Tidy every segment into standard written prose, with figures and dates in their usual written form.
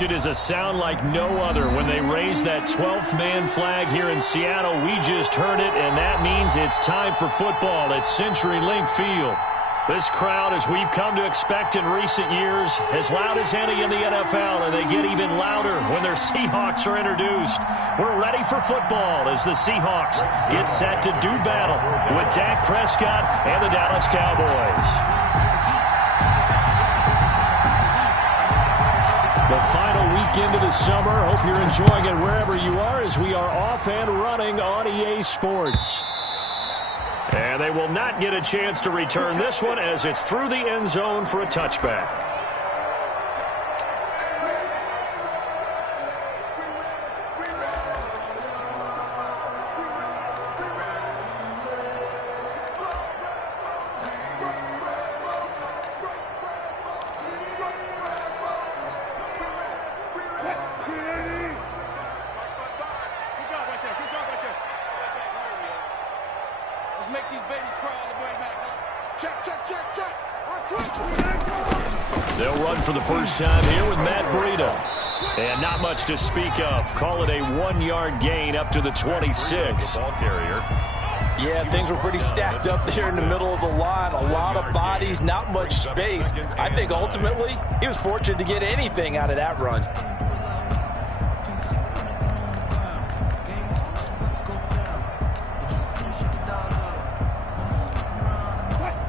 It is a sound like no other when they raise that 12th man flag here in Seattle. We just heard it, and that means it's time for football at CenturyLink Field. This crowd, as we've come to expect in recent years, as loud as any in the NFL, and they get even louder when their Seahawks are introduced. We're ready for football as the Seahawks get set to do battle with Dak Prescott and the Dallas Cowboys. The final weekend of the summer. Hope you're enjoying it wherever you are as we are off and running on EA Sports. And they will not get a chance to return this one as it's through the end zone for a touchback. They'll run for the first time here with Matt Breida. And not much to speak of. Call it a 1-yard gain up to the 26. Ball carrier. Yeah, things were pretty stacked up there in the middle of the line. A lot of bodies, not much space. I think ultimately he was fortunate to get anything out of that run.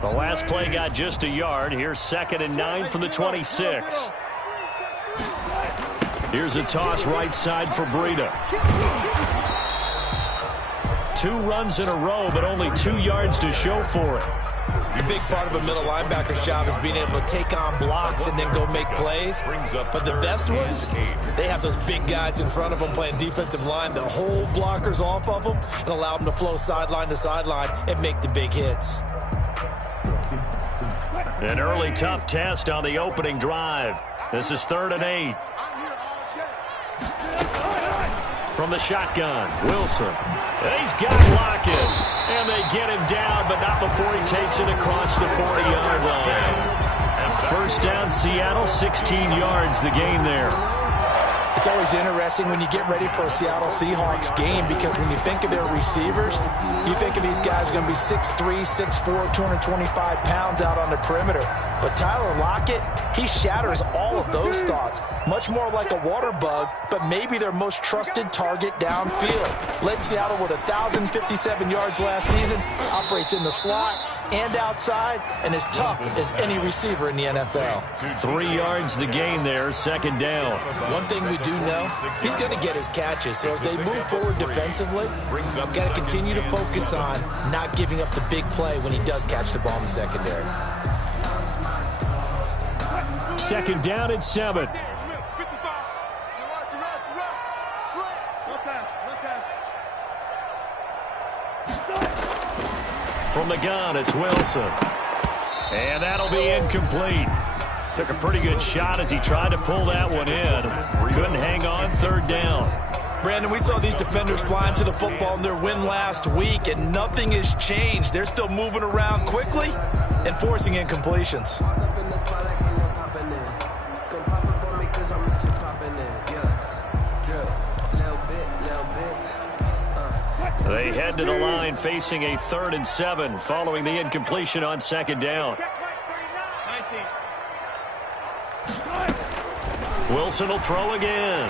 The last play got just a yard. Here's 2nd and 9 from the 26. Here's a toss right side for Breida. 2 runs in a row, but only 2 yards to show for it. A big part of a middle linebacker's job is being able to take on blocks and then go make plays. But the best ones, they have those big guys in front of them playing defensive line that hold blockers off of them and allow them to flow sideline to sideline and make the big hits. An early tough test on the opening drive. This is 3rd and 8. From the shotgun, Wilson. He's got Lockett. And they get him down, but not before he takes it across the 40-yard line. First down, Seattle, 16 yards the gain there. It's always interesting when you get ready for a Seattle Seahawks game because when you think of their receivers, you think of these guys going to be 6'3", 6'4", 225 pounds out on the perimeter. But Tyler Lockett, he shatters all of those thoughts. Much more like a water bug, but maybe their most trusted target downfield. Led Seattle with 1,057 yards last season, operates in the slot and outside, and is tough as any receiver in the NFL. 3 yards the gain there, 2nd down. One thing we do know, he's going to get his catches. So as they move forward defensively, got to continue to focus on not giving up the big play when he does catch the ball in the secondary. 2nd down and 7. From the gun, it's Wilson. And that'll be incomplete. Took a pretty good shot as he tried to pull that one in. Couldn't hang on, 3rd down. Brandon, we saw these defenders flying to the football in their win last week, and nothing has changed. They're still moving around quickly and forcing incompletions. They head to the line facing a 3rd and 7 following the incompletion on 2nd down. Wilson will throw again.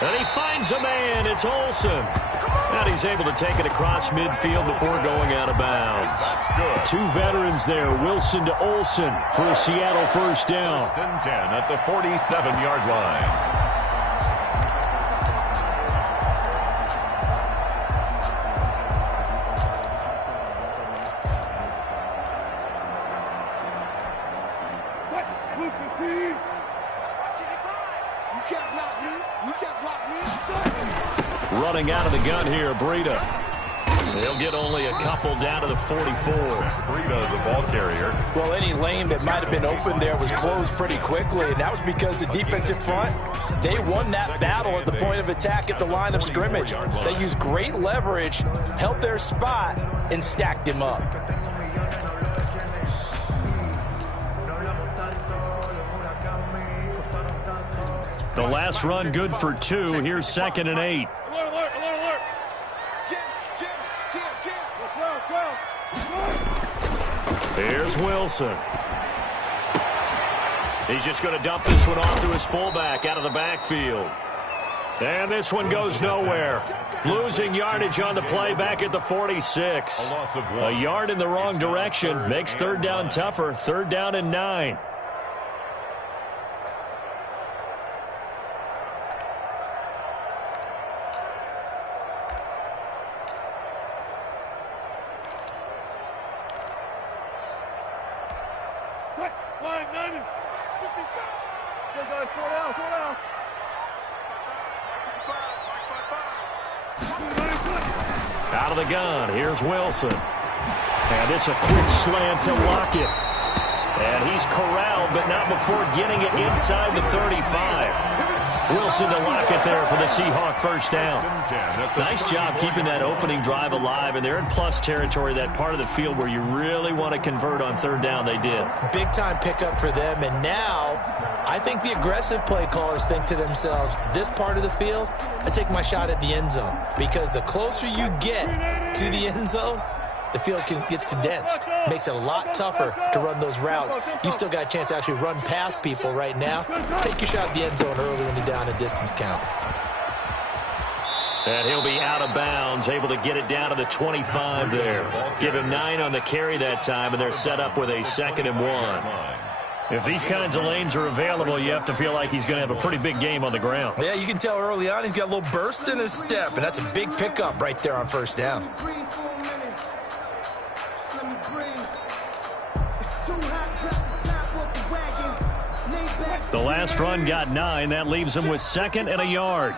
And he finds a man. It's Olsen. And he's able to take it across midfield before going out of bounds. 2 veterans there, Wilson to Olsen for a Seattle first down. 1st and 10 at the 47-yard line. Running out of the gun here, Breida. They'll get only a couple down to the 44. Breida, the ball carrier. Well, any lane that might have been open there was closed pretty quickly, and that was because the defensive front, they won that battle at the point of attack at the line of scrimmage. They used great leverage, held their spot, and stacked him up. The last run good for 2. Here's 2nd and 8. Here's Wilson. He's just going to dump this one off to his fullback out of the backfield. And this one goes nowhere. Losing yardage on the play back at the 46. A yard in the wrong direction makes 3rd down tougher. 3rd down and 9. Out of the gun, here's Wilson. And it's a quick slant to Lockett. And he's corralled, but not before getting it inside the 35. Wilson to Lockett there for the Seahawk first down. Nice job keeping that opening drive alive, and they're in plus territory, that part of the field where you really want to convert on 3rd down. They did. Big-time pickup for them, and now I think the aggressive play callers think to themselves, this part of the field, I take my shot at the end zone, because the closer you get to the end zone, the field gets condensed. Makes it a lot tougher to run those routes. You still got a chance to actually run past people right now. Take your shot at the end zone early in the down and distance count. And he'll be out of bounds, able to get it down to the 25 there. Give him 9 on the carry that time, and they're set up with a 2nd and 1. If these kinds of lanes are available, you have to feel like he's going to have a pretty big game on the ground. Yeah, you can tell early on he's got a little burst in his step, and that's a big pickup right there on 1st down. The last run got 9. That leaves him with 2nd and a yard.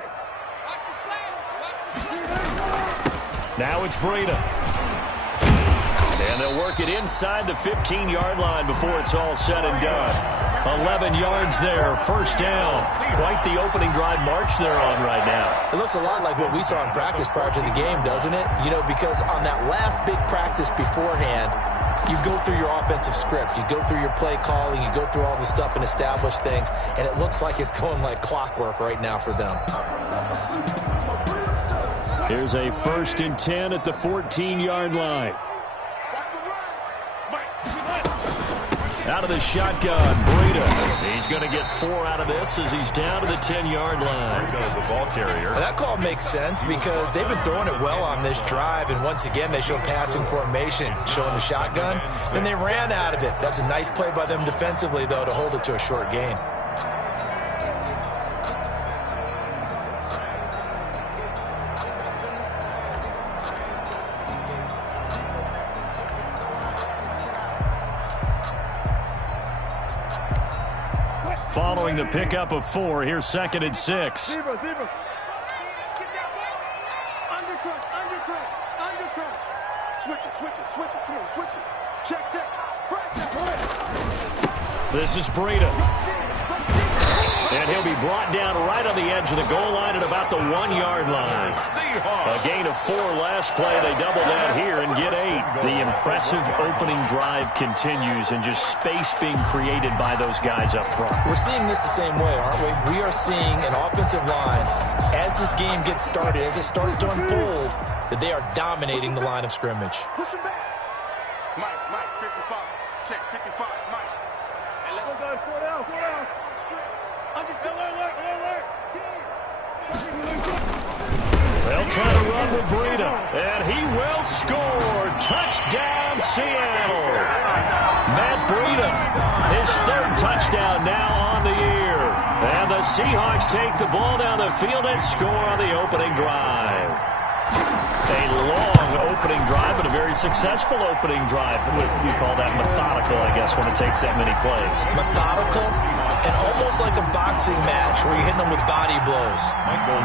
Now it's Breida. And they'll work it inside the 15-yard line before it's all said and done. 11 yards there, 1st down. Quite the opening drive march they're on right now. It looks a lot like what we saw in practice prior to the game, doesn't it? You know, because on that last big practice beforehand, you go through your offensive script, you go through your play calling, you go through all the stuff and establish things, and it looks like it's going like clockwork right now for them. Here's a 1st and 10 at the 14-yard line. Out of the shotgun, Breida. He's going to get 4 out of this as he's down to the 10-yard line. The ball carrier. That call makes sense because they've been throwing it well on this drive, and once again they show passing formation, showing the shotgun. Then they ran out of it. That's a nice play by them defensively, though, to hold it to a short gain. Following the pickup of 4, here's 2nd and 6. Zebra. Undercut. Switch it. Come on, switch it. Check. This is Breida. And he'll be brought down right on the edge of the goal line at about the 1-yard line. A gain of 4 last play. They double that here and get 8. The impressive opening drive continues, and just space being created by those guys up front. We're seeing this the same way, aren't we? We are seeing an offensive line, as this game gets started, as it starts to unfold, that they are dominating the line of scrimmage. Push him back. Mike, 55. Check, 55, Mike. Hey, let's go, guys. 4 down. Alert. They'll try to run with Breida, and he will score. Touchdown, Seattle. Matt Breida, his 3rd touchdown now on the year. And the Seahawks take the ball down the field and score on the opening drive. A long opening drive, but a very successful opening drive. We call that methodical, I guess, when it takes that many plays. Methodical and almost like a boxing match where you're hitting them with body blows.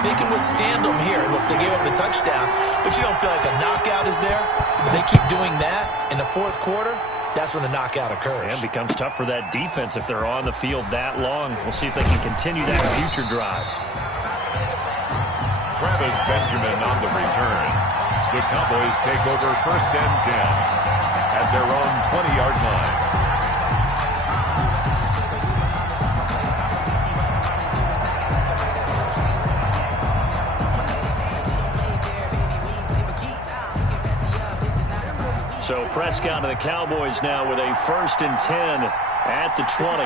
They can withstand them here. Look, they gave up the touchdown, but you don't feel like a knockout is there. But they keep doing that in the 4th quarter. That's when the knockout occurs. And it becomes tough for that defense if they're on the field that long. We'll see if they can continue that in future drives. Travis Benjamin on the return. The Cowboys take over 1st and 10 at their own 20-yard line. So Prescott and the Cowboys now with a 1st and 10 at the 20.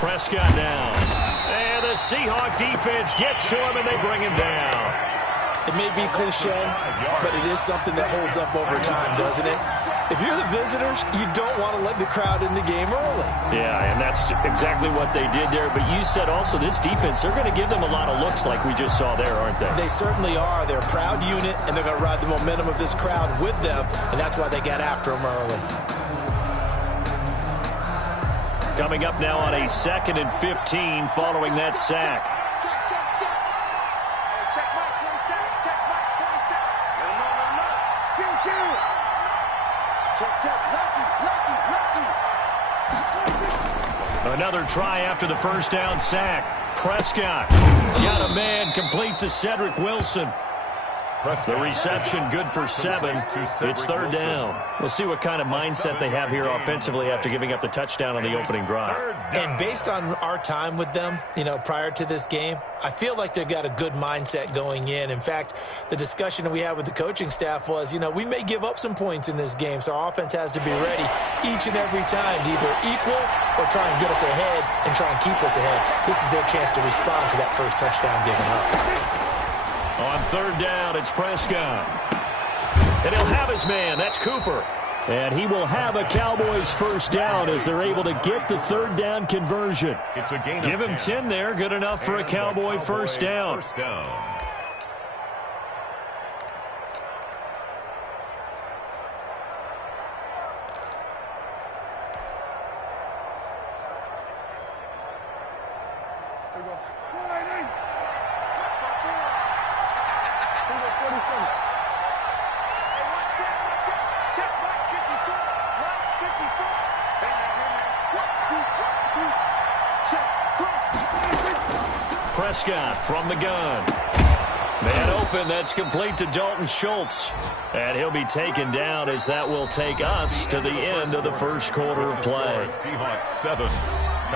Prescott down. And the Seahawk defense gets to him, and they bring him down. It may be cliche, but it is something that holds up over time, doesn't it? If you're the visitors, you don't want to let the crowd in the game early. Yeah, and that's exactly what they did there. But you said also this defense, they're going to give them a lot of looks like we just saw there, aren't they? They certainly are. They're a proud unit, and they're going to ride the momentum of this crowd with them, and that's why they got after them early. Coming up now on a 2nd and 15 following that sack. Another try after the 1st down sack. Prescott got a man complete to Cedric Wilson. The reception good for 7. It's 3rd down. We'll see what kind of mindset they have here offensively after giving up the touchdown on the opening drive. And based on our time with them, prior to this game, I feel like they've got a good mindset going in. In fact, the discussion that we had with the coaching staff was, we may give up some points in this game, so our offense has to be ready each and every time to either equal or try and get us ahead and try and keep us ahead. This is their chance to respond to that first touchdown given up. On 3rd down, it's Prescott. And he'll have his man. That's Cooper. And he will have a Cowboys 1st down as they're able to get the 3rd down conversion. It's a gain Give him 10 there. Good enough for a Cowboy 1st down. Prescott from the gun. Man open, that's complete to Dalton Schultz. And he'll be taken down as that will take us to the end of the 1st quarter of play.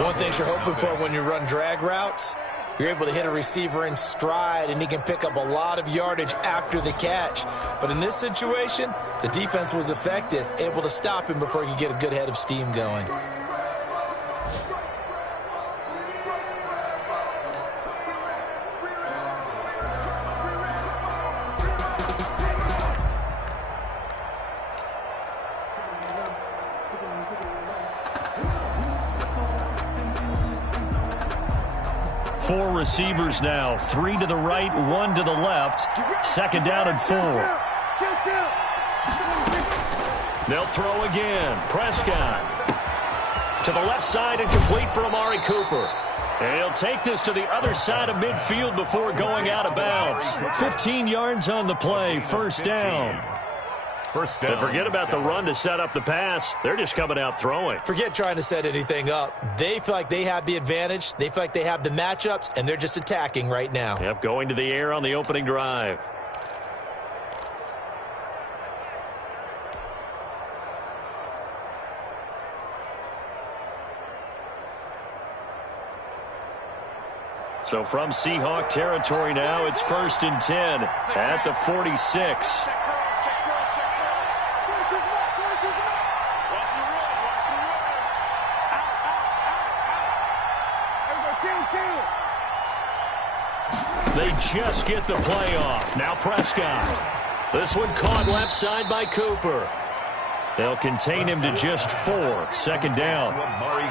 One thing you're hoping for when you run drag routes, you're able to hit a receiver in stride, and he can pick up a lot of yardage after the catch. But in this situation, the defense was effective, able to stop him before he could get a good head of steam going. Four receivers now, 3 to the right, 1 to the left. 2nd down and 4. They'll throw again. Prescott to the left side and complete for Amari Cooper. And he'll take this to the other side of midfield before going out of bounds. 15 yards on the play, 1st down. And forget about the run to set up the pass. They're just coming out throwing. Forget trying to set anything up. They feel like they have the advantage. They feel like they have the matchups, and they're just attacking right now. Yep, going to the air on the opening drive. So from Seahawk territory now, it's 1st and 10 at the 46. They just get the play off. Now Prescott. This one caught left side by Cooper. They'll contain him to just 4. 2nd down.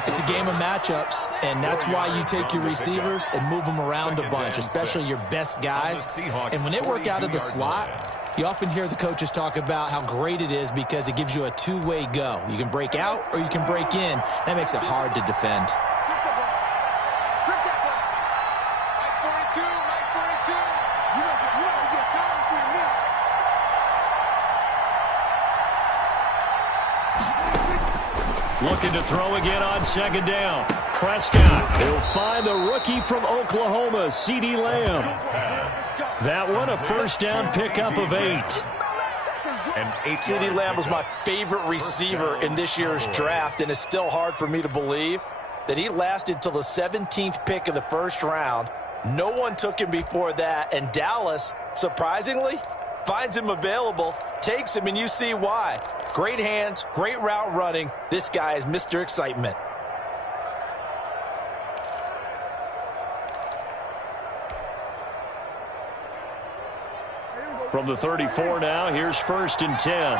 It's a game of matchups, and that's why you take your receivers and move them around a bunch, especially your best guys. And when they work out of the slot, you often hear the coaches talk about how great it is because it gives you a two-way go. You can break out or you can break in. That makes it hard to defend. Looking to throw again on 2nd down. Prescott. He'll find the rookie from Oklahoma, CeeDee Lamb. That one a 1st down pickup of 8. CeeDee Lamb was my favorite receiver in this year's draft, and it's still hard for me to believe that he lasted till the 17th pick of the first round. No one took him before that, and Dallas, surprisingly, finds him available, takes him, and you see why. Great hands, great route running. This guy is Mr. Excitement. From the 34 now, here's 1st and 10.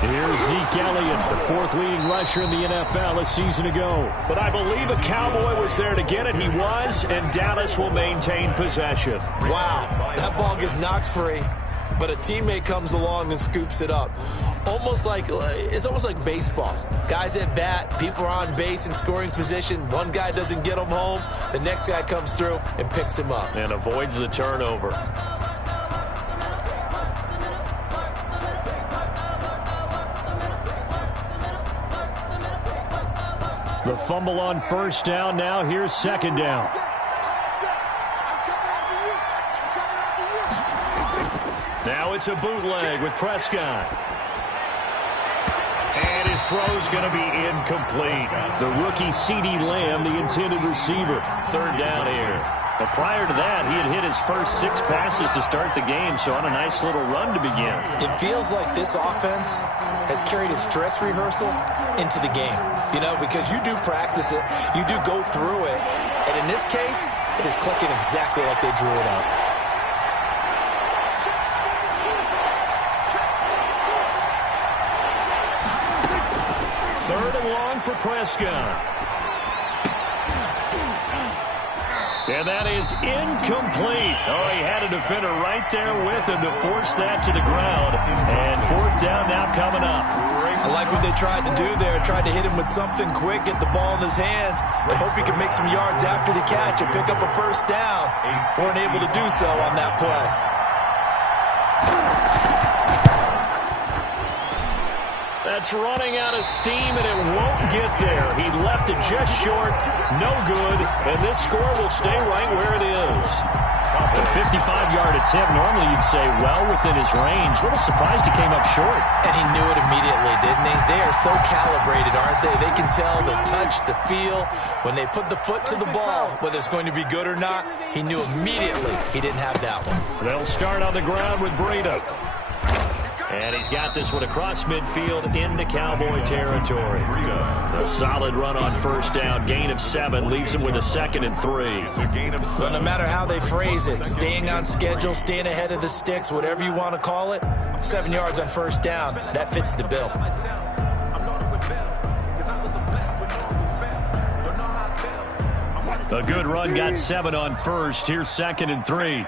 Here's Zeke Elliott, the 4th leading rusher in the NFL a season ago. But I believe a Cowboy was there to get it. He was, and Dallas will maintain possession. Wow, that ball gets knocked free, but a teammate comes along and scoops it up. It's almost like baseball. Guys at bat, people are on base in scoring position. One guy doesn't get him home. The next guy comes through and picks him up. And avoids the turnover. The fumble on 1st down. Now here's 2nd down. Now it's a bootleg with Prescott. And his throw's going to be incomplete. The rookie CeeDee Lamb, the intended receiver. 3rd down here. But prior to that, he had hit his first 6 passes to start the game, so on a nice little run to begin. It feels like this offense has carried its dress rehearsal into the game. You know, because you do practice it, you do go through it, and in this case, it is clicking exactly like they drew it up. Third and long for Prescott. And that is incomplete. Oh, he had a defender right there with him to force that to the ground. And 4th down now coming up. I like what they tried to do there. Tried to hit him with something quick, get the ball in his hands, and hope he could make some yards after the catch and pick up a 1st down. Weren't able to do so on that play. That's running out of steam, and it won't get there. He left it just short. No good. And this score will stay right where it is. A 55-yard attempt. Normally you'd say well within his range. A little surprised he came up short. And he knew it immediately, didn't he? They are so calibrated, aren't they? They can tell the touch, the feel. When they put the foot to the ball, whether it's going to be good or not, he knew immediately he didn't have that one. They'll start on the ground with Breida. And he's got this one across midfield into Cowboy territory. A solid run on 1st down. Gain of 7 leaves him with a 2nd and 3. So no matter how they phrase it, staying on schedule, staying ahead of the sticks, whatever you want to call it, 7 yards on 1st down, that fits the bill. A good run got 7 on 1st. Here's 2nd and 3.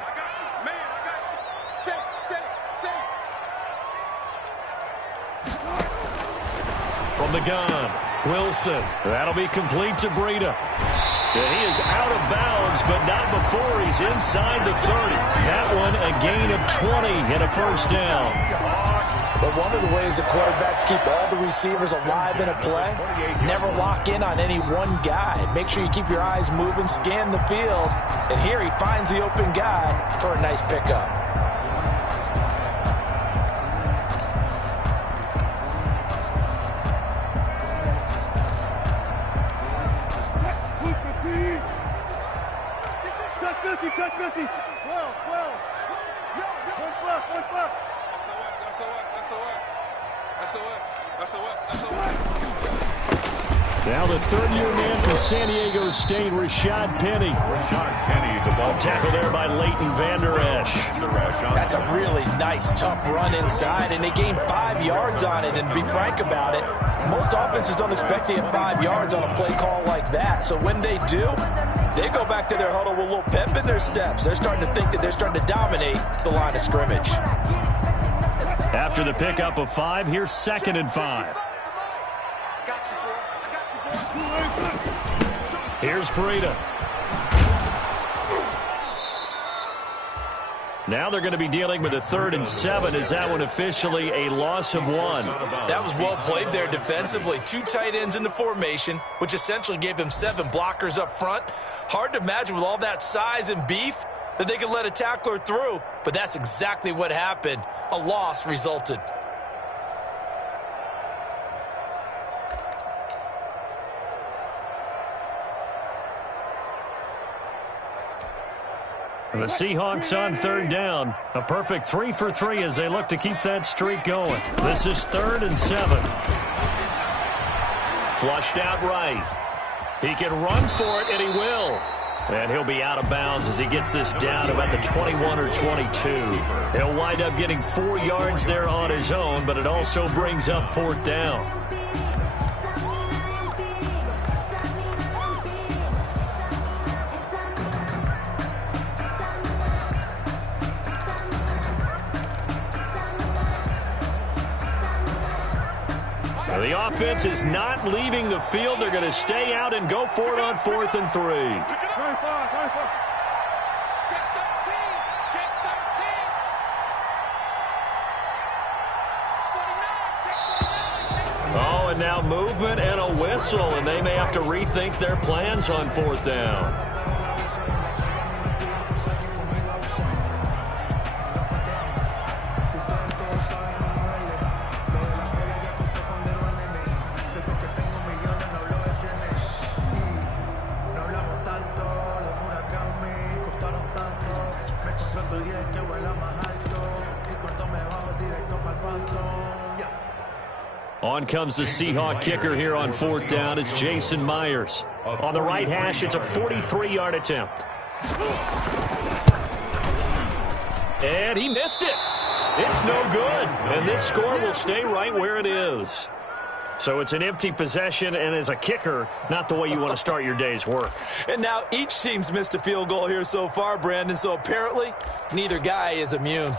From the gun, Wilson. That'll be complete to Breida. And he is out of bounds, but not before he's inside the 30. That one a gain of 20 and a 1st down. But one of the ways the quarterbacks keep all the receivers alive in a play, never lock in on any one guy. Make sure you keep your eyes moving, scan the field. And here he finds the open guy for a nice pickup. Touch 50. 12. 1 5. Now the 3rd-year man from San Diego State, Rashad Penny. The ball tackle there by Leighton Vander Esch. That's a really nice, tough run inside, and they gained 5 yards on it. And to be frank about it, most offenses don't expect to get 5 yards on a play call like that. So when they do, they go back to their huddle with a little pep in their steps. They're starting to think that they're starting to dominate the line of scrimmage. After the pickup of 5, here's 2nd and 5. Here's Breida. Now they're going to be dealing with a 3rd and 7. Is that one officially a loss of 1? That was well played there defensively. 2 tight ends in the formation, which essentially gave them 7 blockers up front. Hard to imagine with all that size and beef that they could let a tackler through, but that's exactly what happened. A loss resulted. The Seahawks on third down. A perfect 3 for 3 as they look to keep that streak going. This is 3rd and 7. Flushed out right. He can run for it, and he will. And he'll be out of bounds as he gets this down about the 21 or 22. He'll wind up getting 4 yards there on his own, but it also brings up 4th down. The offense is not leaving the field. They're going to stay out and go for it on 4th and 3. Oh, and now movement and a whistle, and they may have to rethink their plans on 4th down. On comes the Seahawk kicker here on 4th down. It's Jason Myers. On the right hash, it's a 43-yard attempt. And he missed it. It's no good. And this score will stay right where it is. So it's an empty possession, and as a kicker, not the way you want to start your day's work. And now each team's missed a field goal here so far, Brandon, so apparently neither guy is immune.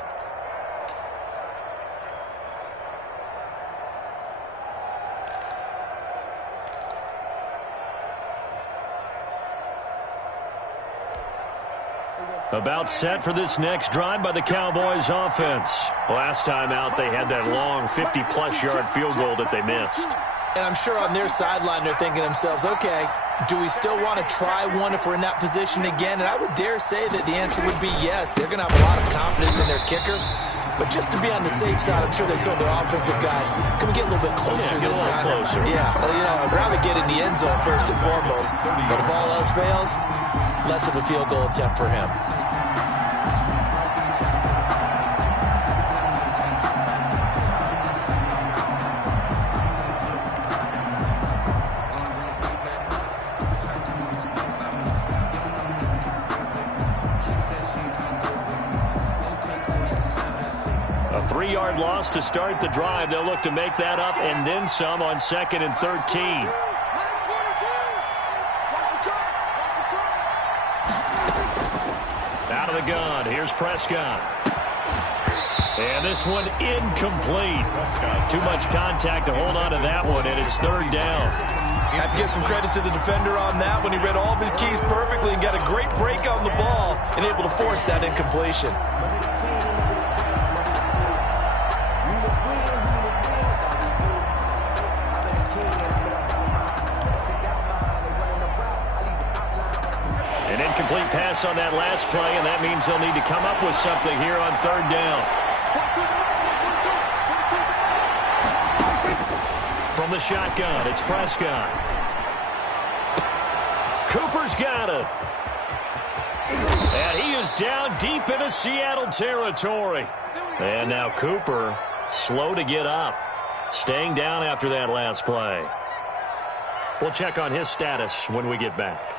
About set for this next drive by the Cowboys offense. Last time out, they had that long 50-plus yard field goal that they missed. And I'm sure on their sideline they're thinking to themselves, okay, do we still want to try one if we're in that position again? And I would dare say that the answer would be yes. They're going to have a lot of confidence in their kicker. But just to be on the safe side, I'm sure they told their offensive guys, can we get a little bit closer this time? Closer. Yeah, well, you know, I'd rather get in the end zone first and foremost. But if all else fails, less of a field goal attempt for him. A 3-yard loss to start the drive. They'll look to make that up and then some on 2nd and 13. Out of the gun. Here's Prescott. And this one incomplete. Too much contact to hold on to that one, and it's 3rd down. I have to give some credit to the defender on that when he read all of his keys perfectly and got a great break on the ball and able to force that incompletion. An incomplete pass on that last play, and that means they'll need to come up with something here on 3rd down. From the shotgun, it's Prescott. Cooper's got it. And he is down deep into Seattle territory. And now Cooper, slow to get up, staying down after that last play. We'll check on his status when we get back.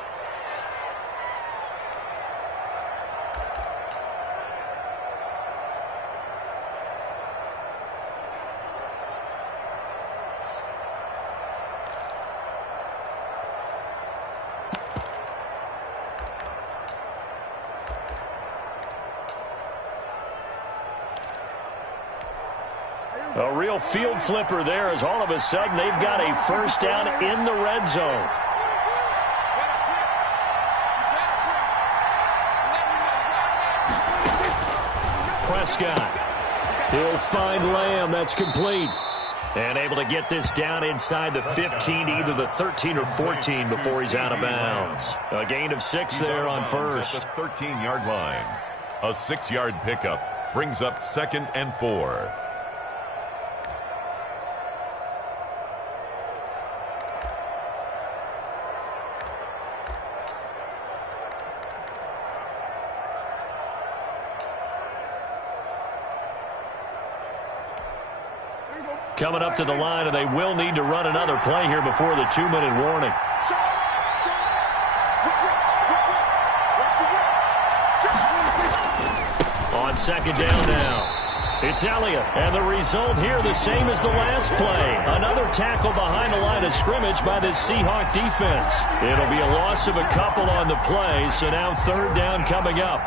A real field flipper there as all of a sudden they've got a first down in the red zone. Prescott. He'll find Lamb. That's complete. And able to get this down inside the 15, either the 13 or 14 before he's out of bounds. A gain of 6 there on first. At the 13-yard line. A 6-yard pickup brings up 2nd and 4. coming up to the line, and they will need to run another play here before the 2-minute warning. On second down now. It's Elliott, and the result here the same as the last play. Another tackle behind the line of scrimmage by the Seahawk defense. It'll be a loss of a couple on the play, so now third down coming up.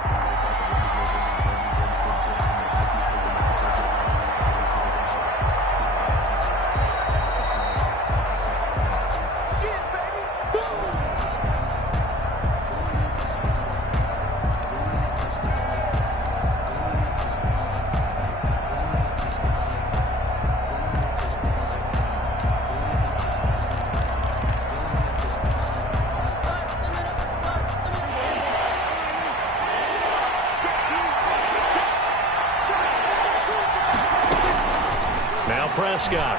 Prescott.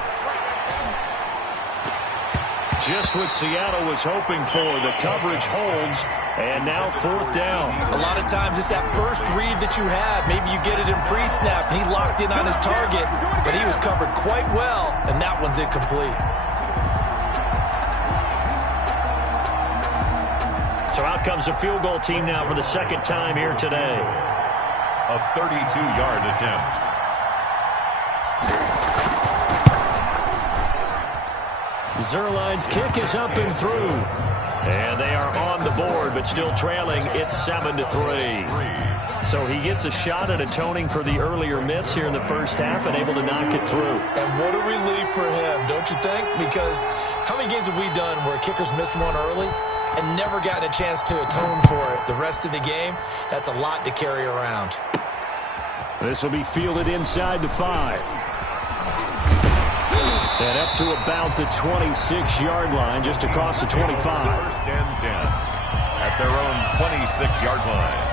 Just what Seattle was hoping for. The coverage holds, and now fourth down. A lot of times it's that first read that you have. Maybe you get it in pre-snap, and he locked in on his target, but he was covered quite well, and that one's incomplete. So out comes a field goal team now for the second time here today. A 32-yard attempt. Zerline's kick is up and through. And they are on the board, but still trailing. It's 7-3. So he gets a shot at atoning for the earlier miss here in the first half and able to knock it through. And what a relief for him, don't you think? Because how many games have we done where kickers missed one early and never gotten a chance to atone for it the rest of the game? That's a lot to carry around. This will be fielded inside the 5. And up to about the 26-yard line, just across the 25. First and 10 at their own 26-yard line.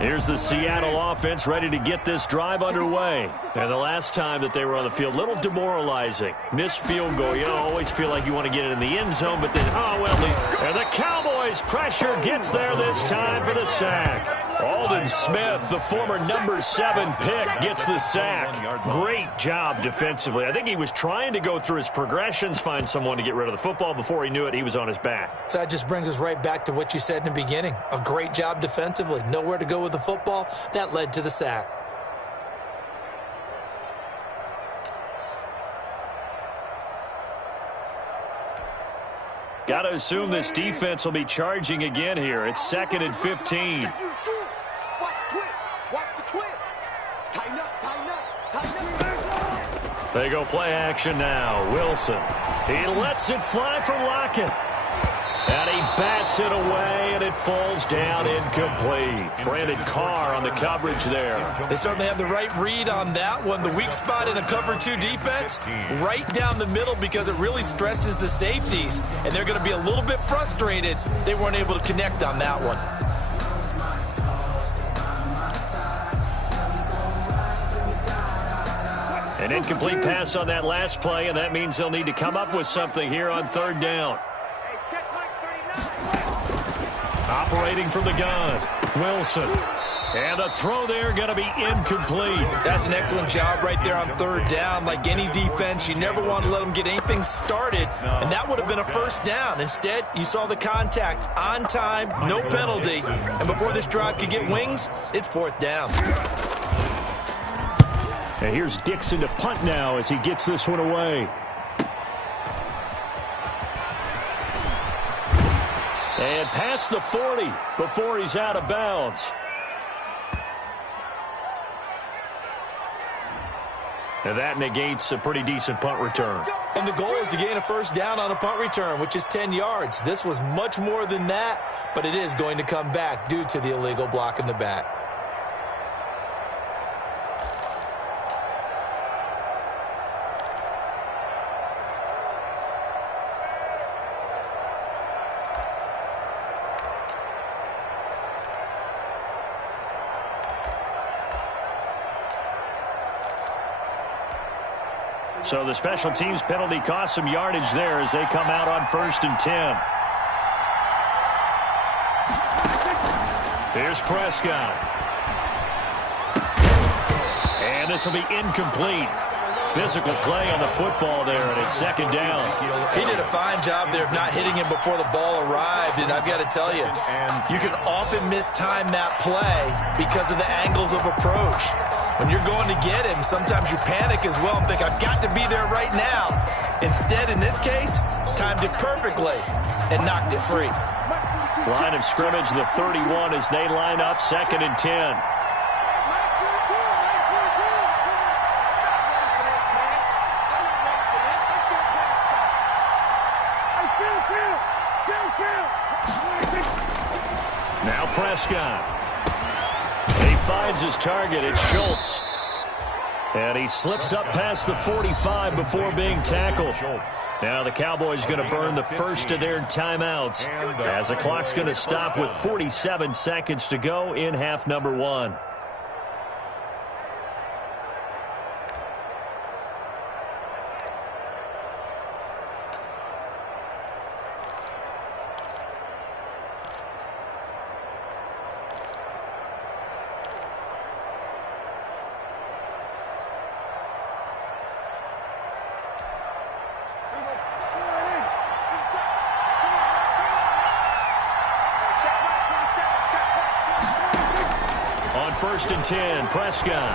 Here's the Seattle offense ready to get this drive underway. And the last time that they were on the field, a little demoralizing. Missed field goal. You always feel like you want to get it in the end zone, but then, and the Cowboys pressure gets there this time for the sack. Alden Smith, the former number 7 pick, gets the sack. Great job defensively. I think he was trying to go through his progressions, find someone to get rid of the football. Before he knew it, he was on his back. So that just brings us right back to what you said in the beginning. A great job defensively. Nowhere to go with the football. That led to the sack. Got to assume this defense will be charging again here. It's 2nd and 15. Watch the twist. Watch the twist. Tighten up, tighten up, tighten up. They go play action now. Wilson. He lets it fly for Lockett. And he bats it away, and it falls down incomplete. Brandon Carr on the coverage there. They certainly have the right read on that one. The weak spot in a cover 2 defense, right down the middle because it really stresses the safeties. And they're going to be a little bit frustrated they weren't able to connect on that one. An incomplete pass on that last play, and that means they'll need to come up with something here on third down. Operating from the gun, Wilson. And the throw there going to be incomplete. That's an excellent job right there on third down. Like any defense, you never want to let them get anything started, and that would have been a first down. Instead, you saw the contact on time, no penalty, and before this drive could get wings, it's fourth down. And here's Dixon to punt now as he gets this one away. And past the 40 before he's out of bounds. And that negates a pretty decent punt return. And the goal is to gain a first down on a punt return, which is 10 yards. This was much more than that, but it is going to come back due to the illegal block in the back. So the special teams penalty cost some yardage there as they come out on 1st and 10. Here's Prescott. And this will be incomplete. Physical play on the football there, and it's 2nd down. He did a fine job there of not hitting him before the ball arrived, and I've got to tell you, you can often mistime that play because of the angles of approach. When you're going to get him, sometimes you panic as well and think, I've got to be there right now. Instead, in this case, timed it perfectly and knocked it free. Line of scrimmage, the 31, as they line up 2nd and 10. Now Prescott. He finds his target. It's Schultz. And he slips up past the 45 before being tackled. Now the Cowboys going to burn the first of their timeouts as the clock's going to stop with 47 seconds to go in half number 1. On 1st and 10, Prescott.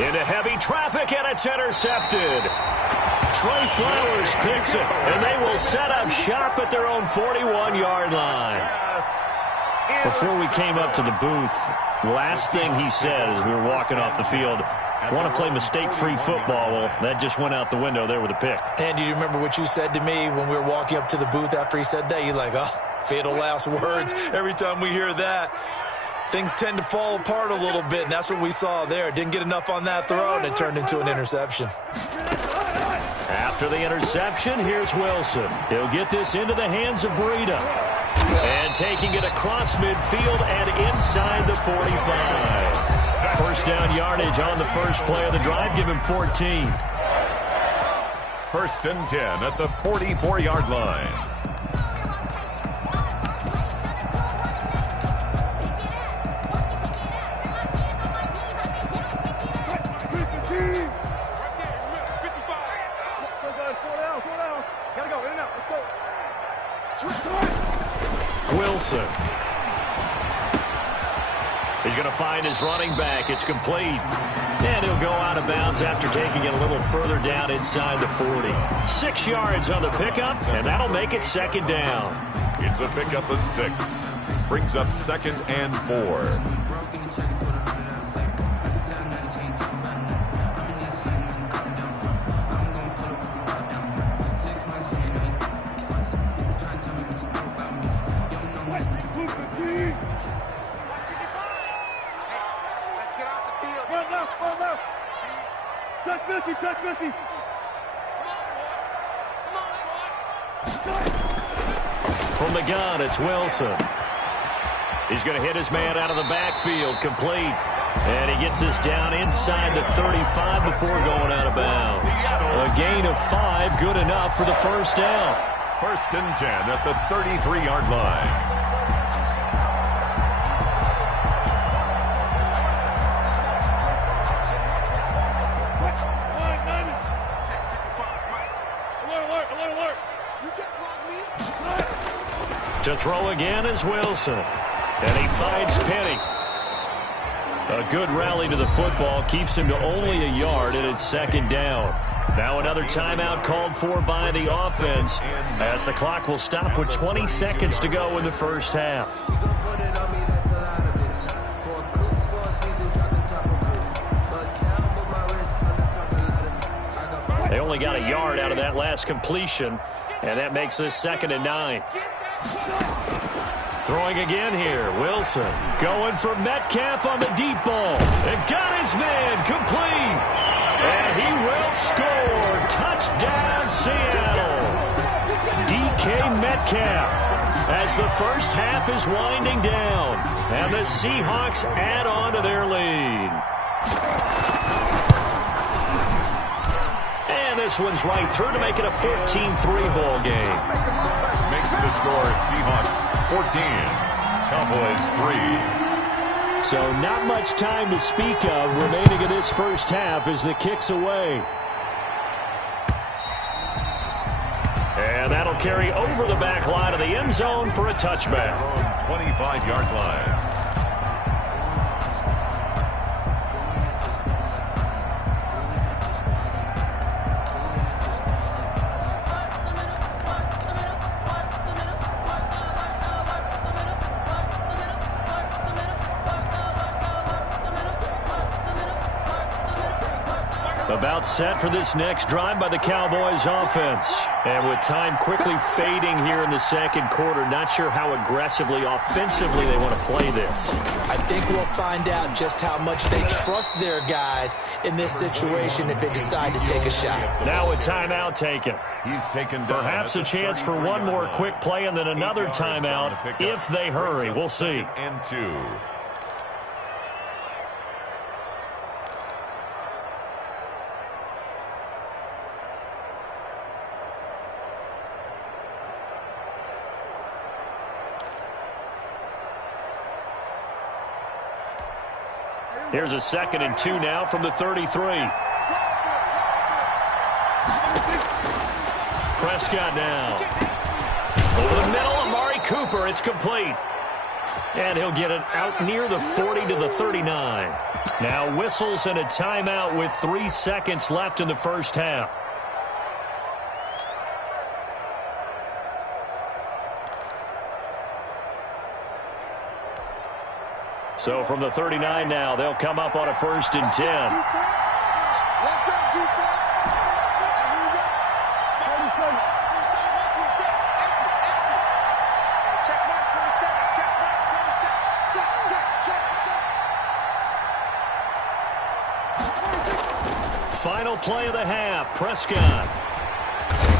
Into heavy traffic, and it's intercepted. Trey Flowers picks it, and they will set up shop at their own 41-yard line. Before we came up to the booth, last thing he said as we were walking off the field, I want to play mistake-free football. Well, that just went out the window there with a pick. And do you remember what you said to me when we were walking up to the booth after he said that? You're like, oh, fatal last words. Every time we hear that, things tend to fall apart a little bit, and that's what we saw there. Didn't get enough on that throw, and it turned into an interception. After the interception, here's Wilson. He'll get this into the hands of Breida. And taking it across midfield and inside the 45. First down yardage on the first play of the drive. Give him 14. 1st and 10 at the 44-yard line. Wilson. He's going to find his running back. It's complete. And he'll go out of bounds after taking it a little further down inside the 40. 6 yards on the pickup, and that'll make it 2nd down. It's a pickup of 6. Brings up 2nd and 4. From the gun, it's Wilson. He's going to hit his man out of the backfield, complete. And he gets this down inside the 35 before going out of bounds. A gain of 5, good enough for the first down. 1st and 10 at the 33-yard line. To throw again is Wilson. And he finds Penny. A good rally to the football keeps him to only a yard, and it's 2nd down. Now another timeout called for by the offense as the clock will stop with 20 seconds to go in the first half. They only got a yard out of that last completion, and that makes this 2nd and 9. Throwing again here, Wilson going for Metcalf on the deep ball. And got his man complete. And he will score. Touchdown, Seattle. DK Metcalf as the first half is winding down. And the Seahawks add on to their lead. this one's right through to make it a 14-3 ball game. Makes the score Seahawks 14, Cowboys 3. So not much time to speak of remaining in this first half as the kick's away. And that'll carry over the back line of the end zone for a touchback. 25-yard line. About set for this next drive by the Cowboys offense. And with time quickly fading here in the second quarter, not sure how aggressively, offensively they want to play this. I think we'll find out just how much they trust their guys in this situation if they decide to take a shot. Now a timeout taken. He's taken perhaps a chance for one more quick play and then another timeout if they hurry. We'll see. And 2. Here's a 2nd and 2 now from the 33. Prescott now. Over the middle, Amari Cooper. It's complete. And he'll get it out near the 40 to the 39. Now whistles and a timeout with 3 seconds left in the first half. So from the 39 now, they'll come up on a 1st and 10. Final play of the half, Prescott.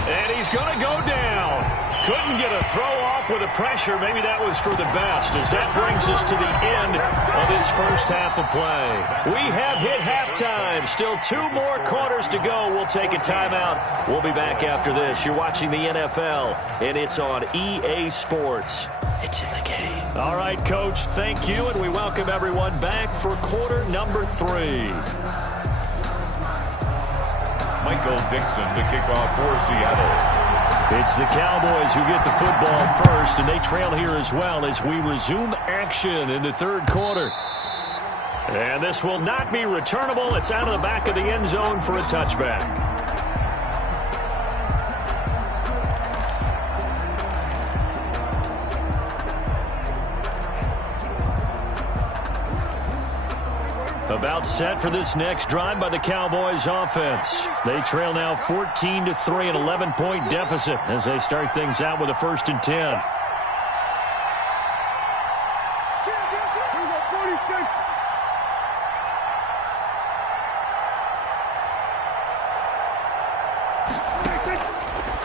And he's going to go down. Couldn't get a throw off with the pressure. Maybe that was for the best, as that brings us to the end of this first half of play. We have hit halftime. Still 2 more quarters to go. We'll take a timeout. We'll be back after this. You're watching the NFL, and it's on EA Sports. It's in the game. All right, Coach, thank you, and we welcome everyone back for quarter number 3. Michael Dixon to kick off for Seattle. It's the Cowboys who get the football first, and they trail here as well as we resume action in the 3rd quarter. And this will not be returnable. It's out of the back of the end zone for a touchback. About set for this next drive by the Cowboys offense. They trail now 14-3, an 11-point deficit as they start things out with a 1st and 10.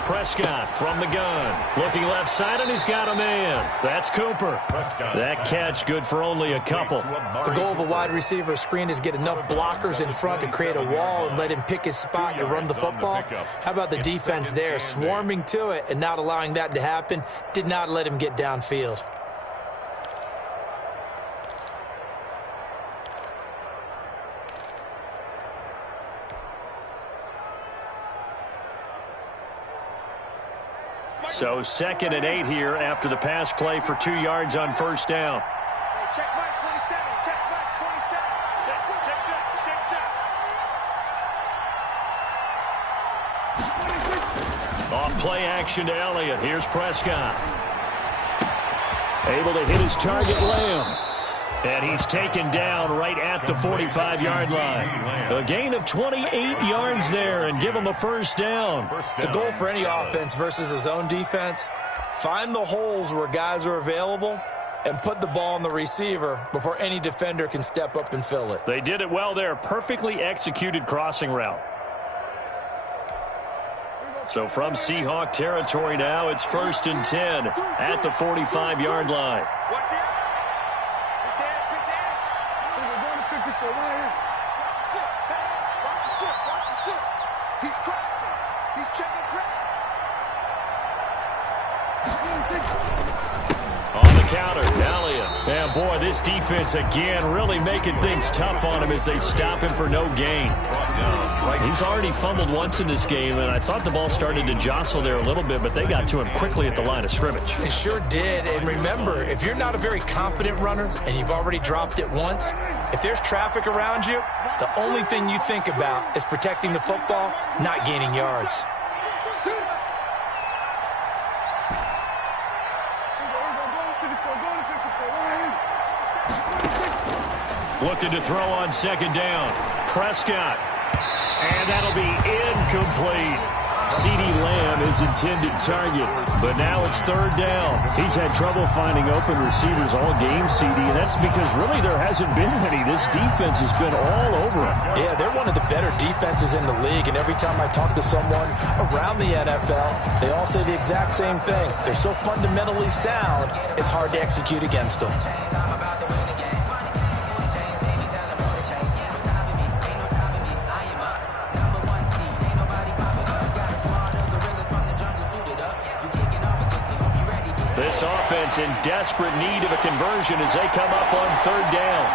Prescott from the gun. Looking left side, and he's got a man. That's Cooper. That catch good for only a couple. The goal of a wide receiver screen is get enough blockers in front to create a wall and let him pick his spot to run the football. How about the defense there, swarming to it and not allowing that to happen? Did not let him get downfield. So 2nd and 8 here after the pass play for 2 yards on 1st down. Check Mike 27. Check Mike 27. Check. Off play action to Elliott. Here's Prescott. Able to hit his target, Lamb. And he's taken down right at the 45-yard line. A gain of 28 yards there and give him a 1st down. The goal for any offense versus his own defense, find the holes where guys are available and put the ball on the receiver before any defender can step up and fill it. They did it well there. Perfectly executed crossing route. So from Seahawk territory now, it's 1st and 10 at the 45-yard line. Watch the ship. He's crossing. On the counter, Elliott. And boy, this defense again really making things tough on him as they stop him for no gain. He's already fumbled once in this game, and I thought the ball started to jostle there a little bit, but they got to him quickly at the line of scrimmage. It sure did. And remember, if you're not a very confident runner and you've already dropped it once, if there's traffic around you, the only thing you think about is protecting the football, not gaining yards. Looking to throw on second down. Prescott. And that'll be incomplete. CeeDee Lamb is intended target, but now it's third down. He's had trouble finding open receivers all game, CD, and that's because really there hasn't been many. This defense has been all over him. Yeah, they're one of the better defenses in the league, and every time I talk to someone around the NFL, they all say the exact same thing. They're so fundamentally sound, it's hard to execute against them. This offense in desperate need of a conversion as they come up on third down.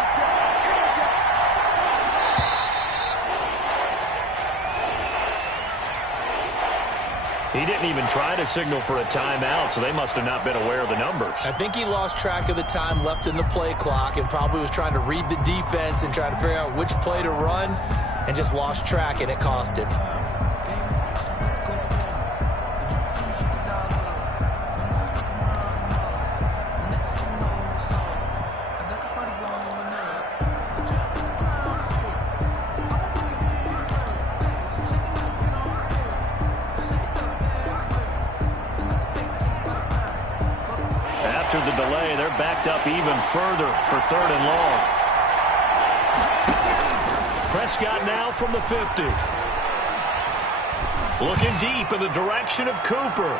He didn't even try to signal for a timeout, so they must have not been aware of the numbers. I think he lost track of the time left in the play clock and probably was trying to read the defense and trying to figure out which play to run and just lost track, and it cost him. After the delay, they're backed up even further for third and long. Prescott now from the 50. Looking deep in the direction of Cooper.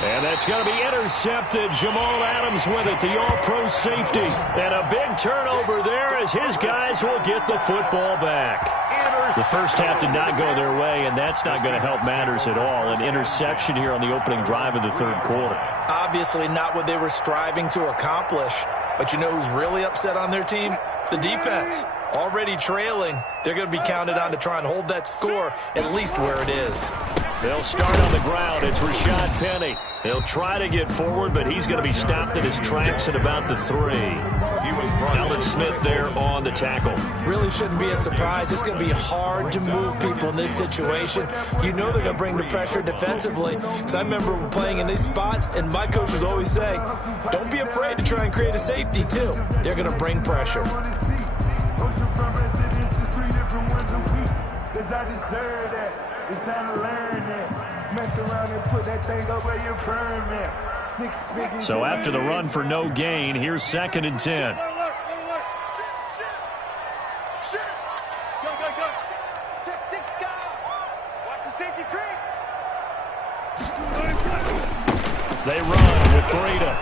And that's going to be intercepted. Jamal Adams with it, the all-pro safety. And a big turnover there as his guys will get the football back. The first half did not go their way, and that's not going to help matters at all. An interception here on the opening drive of the third quarter. Obviously not what they were striving to accomplish. But you know who's really upset on their team? The defense. Already trailing, they're going to be counted on to try and hold that score at least where it is. They'll start on the ground. It's Rashad Penny. He'll try to get forward, but he's going to be stopped in his tracks at about the 3. Alden Smith there on the tackle. Really shouldn't be a surprise. It's going to be hard to move people in this situation. You know they're going to bring the pressure defensively. Because I remember playing in these spots, and my coaches always say, don't be afraid to try and create a safety, too. They're going to bring pressure. I deserve that. It's time to learn that. Mess around and put that thing up where your permit. 6 figures. So after the run for no gain, here's 2nd and 10. Go. Check. Watch the safety creep. They run with Breida.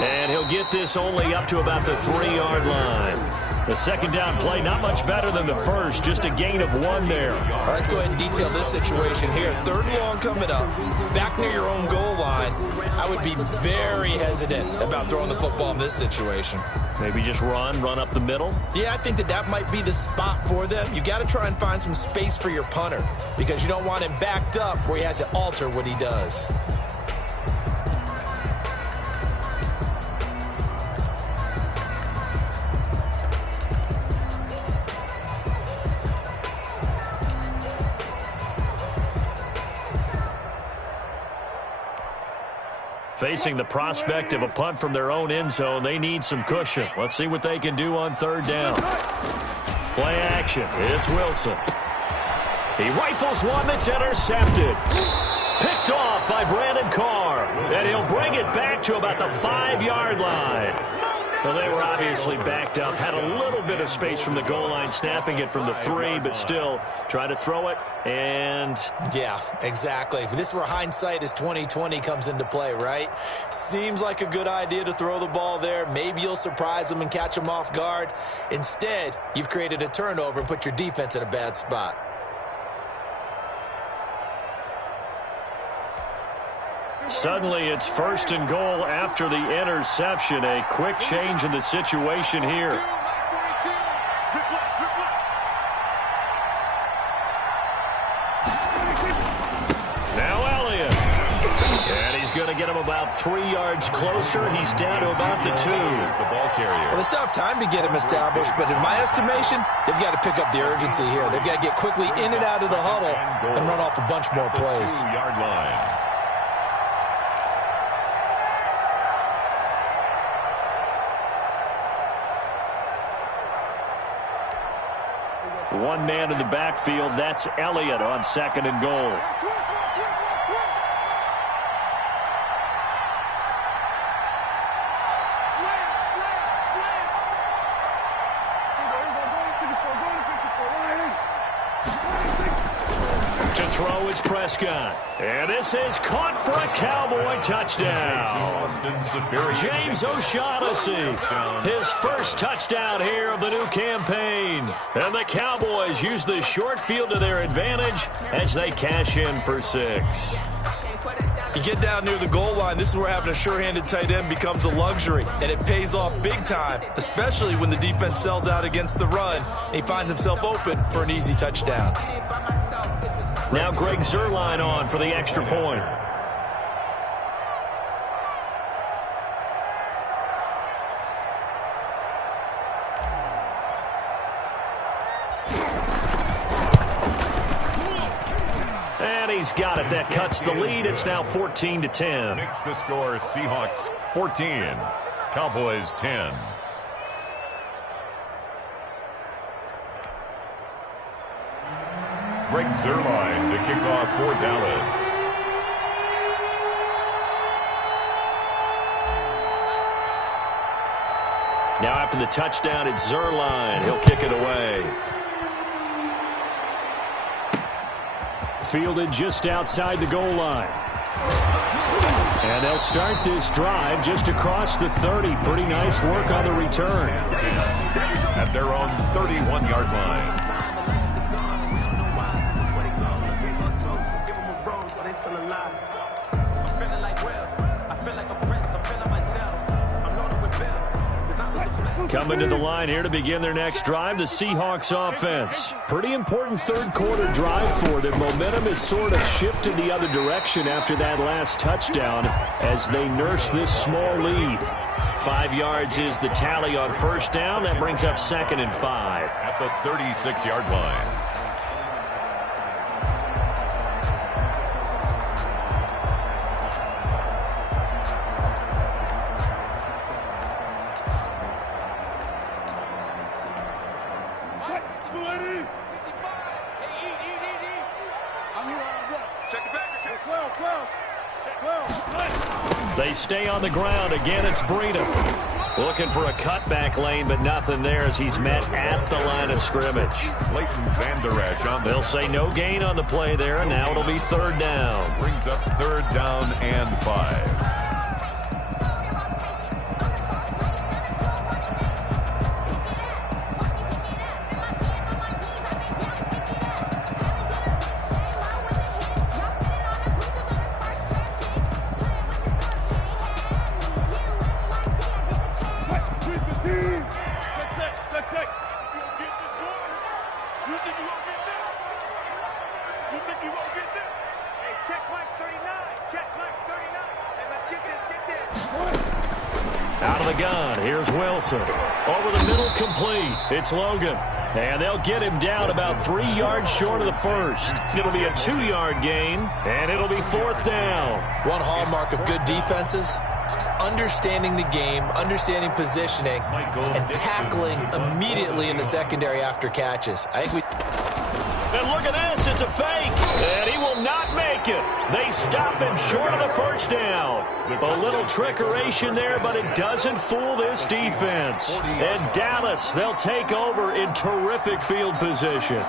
And he'll get this only up to about the 3-yard line. The second down play, not much better than the first, just a gain of 1 there. All right, let's go ahead and detail this situation here. 3rd and long coming up, back near your own goal line. I would be very hesitant about throwing the football in this situation. Maybe just run up the middle? Yeah, I think that might be the spot for them. You got to try and find some space for your punter because you don't want him backed up where he has to alter what he does. Facing the prospect of a punt from their own end zone, they need some cushion. Let's see what they can do on 3rd down. Play action. It's Wilson. He rifles one that's intercepted. Picked off by Brandon Carr. And he'll bring it back to about the 5-yard line. Well, they were obviously backed up. Had a little bit of space from the goal line, snapping it from the 3, but still try to throw it. And yeah, exactly. If this were hindsight as 2020 comes into play, right? Seems like a good idea to throw the ball there. Maybe you'll surprise them and catch them off guard. Instead, you've created a turnover and put your defense in a bad spot. Suddenly, it's 1st and goal after the interception. A quick change in the situation here. Going to get him about 3 yards closer. He's down to about the 2. The ball carrier. Well, they still have time to get him established, but in my estimation, they've got to pick up the urgency here. They've got to get quickly in and out of the huddle and run off a bunch more plays. 2-yard line. One man in the backfield. That's Elliott on 2nd and goal. Throw is Prescott. And this is caught for a Cowboy touchdown. James O'Shaughnessy, his first touchdown here of the new campaign. And the Cowboys use the short field to their advantage as they cash in for 6. You get down near the goal line, this is where having a sure-handed tight end becomes a luxury, and it pays off big time, especially when the defense sells out against the run, and he finds himself open for an easy touchdown. Now Greg Zuerlein on for the extra point. And he's got it. That cuts the lead. It's now 14-10. Makes the score Seahawks 14, Cowboys 10. Greg Zuerlein to kick off for Dallas. Now after the touchdown, it's Zuerlein. He'll kick it away. Fielded just outside the goal line. And they'll start this drive just across the 30. Pretty nice work on the return. At their own 31-yard line. Coming to the line here to begin their next drive, the Seahawks offense. Pretty important third quarter drive for them. Momentum has sort of shifted the other direction after that last touchdown as they nurse this small lead. 5 yards is the tally on first down. That brings up 2nd and 5. At the 36-yard line. They stay on the ground. Again, it's Breida. Looking for a cutback lane, but nothing there as he's met at the line of scrimmage. Leighton Vander Esch on the... They'll say no gain on the play there, and now it'll be 3rd down. Brings up 3rd down and 5. Out of the gun, here's Wilson. Over the middle, complete. It's Logan. And they'll get him down about 3 yards short of the first. It'll be a 2-yard gain, and it'll be 4th down. One hallmark of good defenses is understanding the game, understanding positioning, and tackling immediately in the secondary after catches. I think we... And look at this, it's a fake, and he will not make it. They stop him short of the first down. A little trickeration there, but it doesn't fool this defense. And Dallas, they'll take over in terrific field position.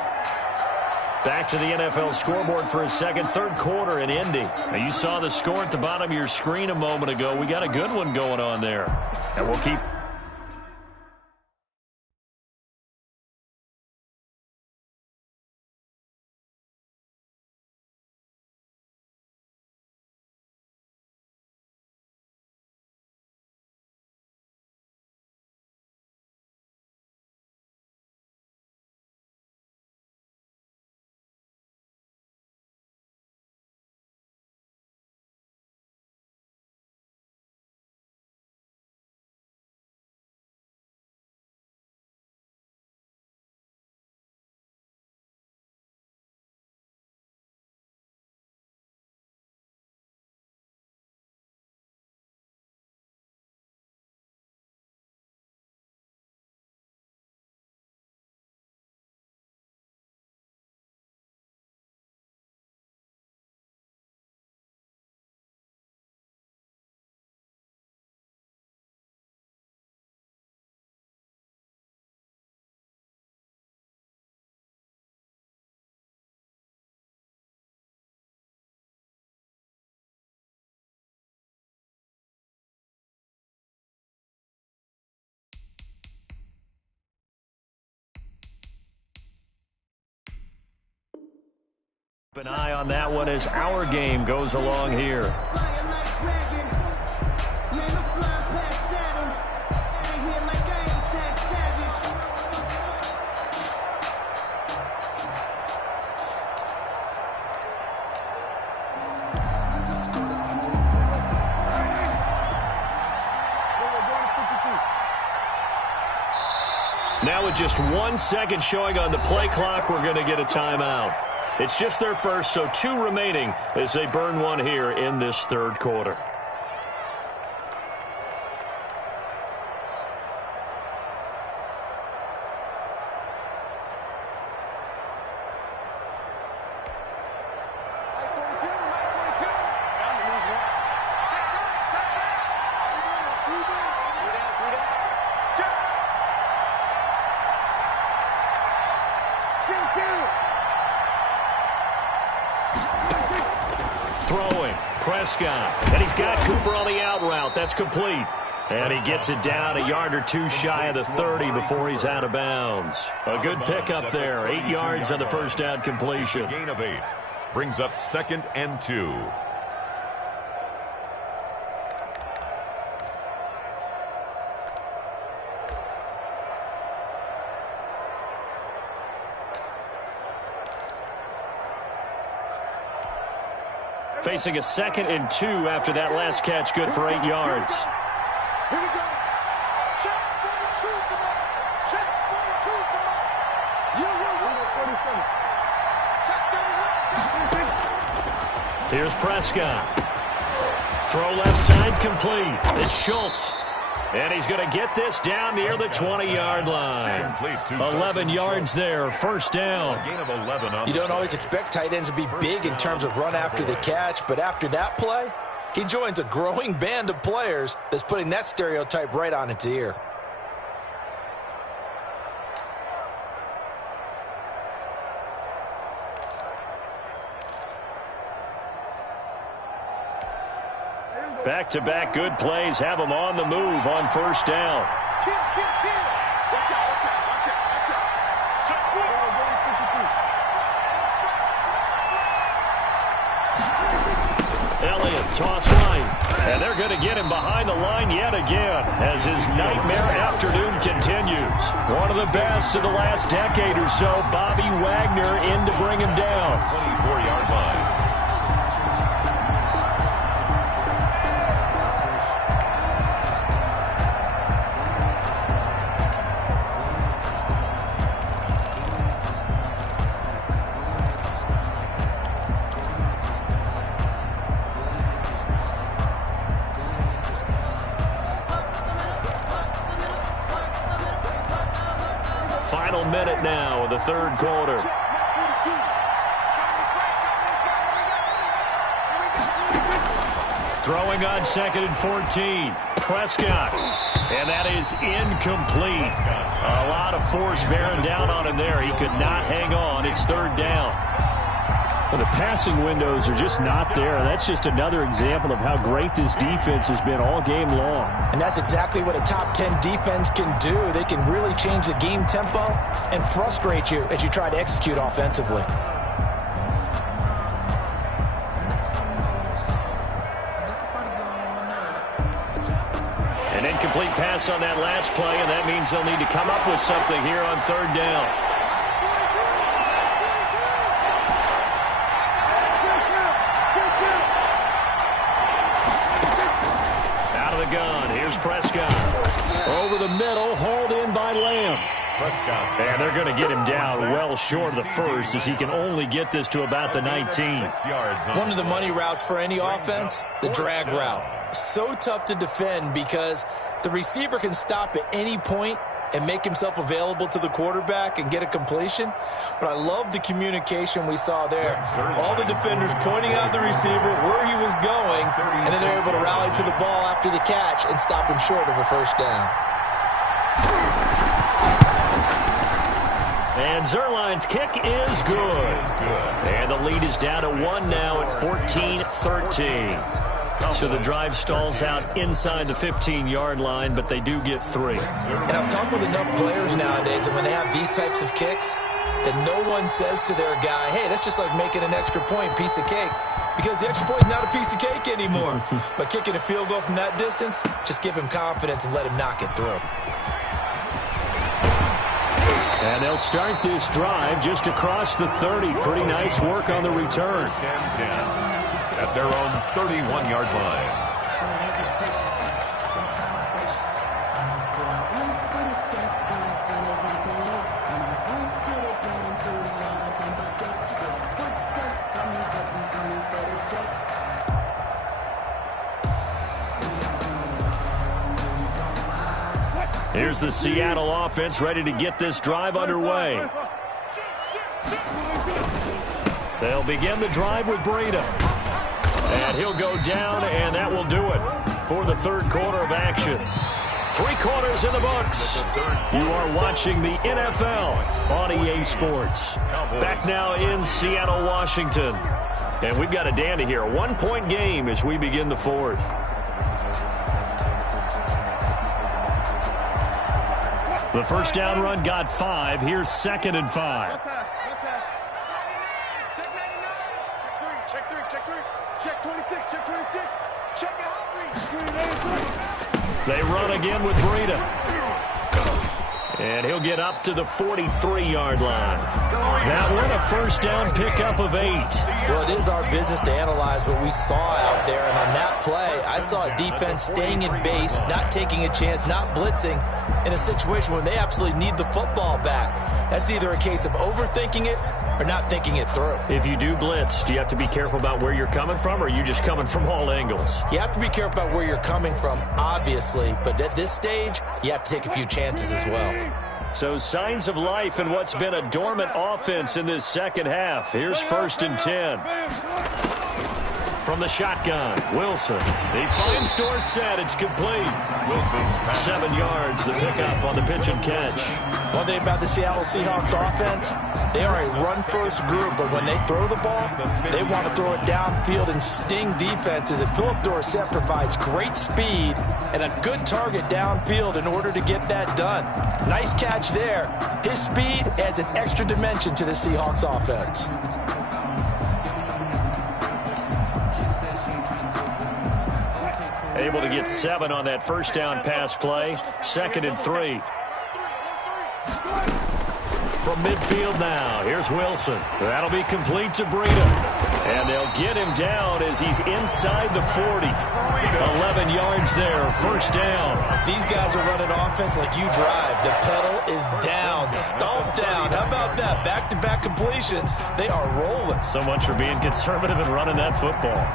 Back to the NFL scoreboard for a second, third quarter in Indy. Now, you saw the score at the bottom of your screen a moment ago. We got a good one going on there. And we'll keep... Keep an eye on that one as our game goes along here. Now with just 1 second showing on the play clock, we're going to get a timeout. It's just their first, so 2 remaining as they burn one here in this third quarter. Throwing, Prescott, and he's got Cooper on the out route. That's complete. And he gets it down a yard or 2 shy of the 30 before he's out of bounds. A good pickup there, 8 yards on the first down completion. Gain of 8 brings up 2nd and 2. Facing a 2nd and 2 after that last catch, good for 8 yards. Here we go. Check 42 come on. Check 42 come on. Check 31. Here's Prescott. Throw left side complete. It's Schultz. And he's going to get this down near the 20-yard line. 11 yards there, first down. You don't always expect tight ends to be big in terms of run after the catch, but after that play, he joins a growing band of players that's putting that stereotype right on its ear. Back-to-back good plays have him on the move on first down. Kill. Watch out. Check 4. Elliott, toss right. And they're going to get him behind the line yet again as his nightmare afternoon continues. One of the best of the last decade or so, Bobby Wagner in to bring him down. 24-yard line. Final minute now of the third quarter. Throwing on 2nd and 14. Prescott. And that is incomplete. A lot of force bearing down on him there. He could not hang on. It's third down. Well, the passing windows are just not there. That's just another example of how great this defense has been all game long. And that's exactly what a top 10 defense can do. They can really change the game tempo and frustrate you as you try to execute offensively. An incomplete pass on that last play, and that means they'll need to come up with something here on third down. Gun. Here's Prescott. Over the middle, hauled in by Lamb. And they're going to get him down well short of the first as he can only get this to about the 19. One of the money routes for any offense, the drag route. So tough to defend because the receiver can stop at any point and make himself available to the quarterback and get a completion. But I love the communication we saw there. All the defenders pointing out the receiver, where he was going, and then they're able to rally to the ball after the catch and stop him short of a first down. And Zuerlein's kick is good. And the lead is down to 1 now at 14-13. So the drive stalls out inside the 15-yard line, but they do get 3. And I've talked with enough players nowadays that when they have these types of kicks, that no one says to their guy, hey, that's just like making an extra point, piece of cake. Because the extra point is not a piece of cake anymore. But kicking a field goal from that distance, just give him confidence and let him knock it through. And they'll start this drive just across the 30. Pretty nice work on the return. At their own 31-yard line. Here's the Seattle offense ready to get this drive underway. They'll begin the drive with Breida. And he'll go down, and that will do it for the third quarter of action. 3 quarters in the books. You are watching the NFL on EA Sports. Back now in Seattle, Washington. And we've got a dandy here. A 1-point game as we begin the fourth. The first down run got 5. Here's 2nd and 5. Check 26, check 26. Check your outreach. They run again with Breida. And he'll get up to the 43-yard line. That one a first down pickup of 8. Well, it is our business to analyze what we saw out there. And on that play, I saw a defense staying in base, not taking a chance, not blitzing in a situation when they absolutely need the football back. That's either a case of overthinking it or not thinking it through. If you do blitz, do you have to be careful about where you're coming from, or are you just coming from all angles? You have to be careful about where you're coming from, obviously, but at this stage, you have to take a few chances as well. So signs of life in what's been a dormant offense in this second half. Here's 1st and 10. From the shotgun, Wilson. He finds Dorsett. It's complete. Wilson's pass. 7 yards, the pickup on the pitch and catch. One thing about the Seattle Seahawks offense, they are a run-first group, but when they throw the ball, they want to throw it downfield and sting defenses. And Philip Dorsett provides great speed and a good target downfield in order to get that done. Nice catch there. His speed adds an extra dimension to the Seahawks offense. Able to get 7 on that first down pass play. 2nd and 3. From midfield now, here's Wilson. That'll be complete to Breida. And they'll get him down as he's inside the 40. 11 yards there, first down. These guys are running offense like you drive. The pedal is down, stomp down. How about that? Back-to-back completions. They are rolling. So much for being conservative and running that football.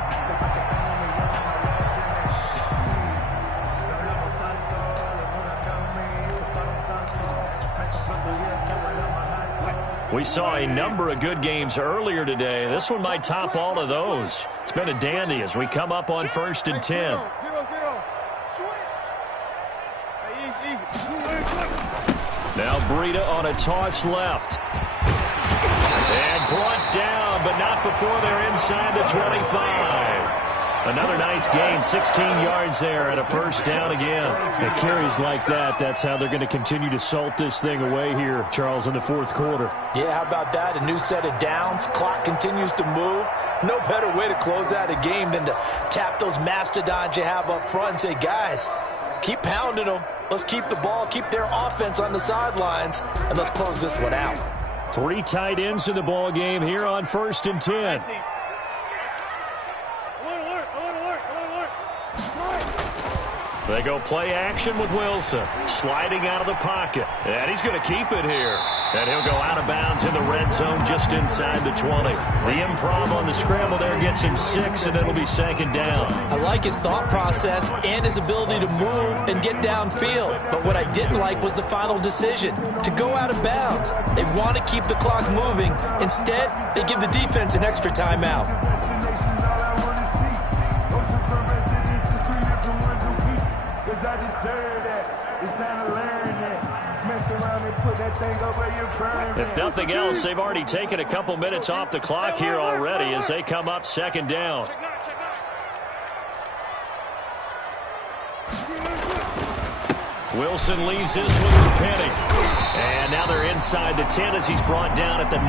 We saw a number of good games earlier today. This one might top all of those. It's been a dandy as we come up on 1st and 10. Now Breida on a toss left. And brought down, but not before they're inside the 25. Another nice gain, 16 yards there and a first down again. It carries like that. That's how they're going to continue to salt this thing away here, Charles, in the fourth quarter. Yeah, how about that? A new set of downs. Clock continues to move. No better way to close out a game than to tap those mastodons you have up front and say, guys, keep pounding them. Let's keep the ball, keep their offense on the sidelines, and let's close this one out. 3 tight ends in the ball game here on 1st and 10. They go play action with Wilson. Sliding out of the pocket. And he's going to keep it here. And he'll go out of bounds in the red zone just inside the 20. The improv on the scramble there gets him 6, and it'll be 2nd down. I like his thought process and his ability to move and get downfield. But what I didn't like was the final decision, to go out of bounds. They want to keep the clock moving. Instead, they give the defense an extra timeout. If nothing else, they've already taken a couple minutes off the clock here already as they come up 2nd down. Wilson leaves this one with Penny. And now they're inside the 10 as he's brought down at the 9.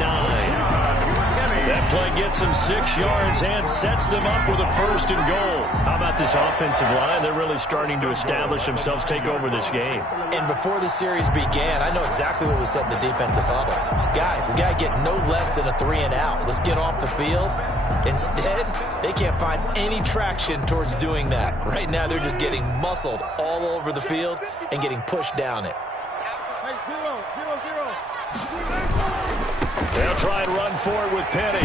That play gets him 6 yards and sets them up with a 1st and goal. How about this offensive line? They're really starting to establish themselves, take over this game. And before the series began, I know exactly what was said in the defensive huddle. Guys, we got to get no less than a 3 and out. Let's get off the field. Instead, they can't find any traction towards doing that. Right now, they're just getting muscled all over the field and getting pushed down it. They'll try and run for it with Penny.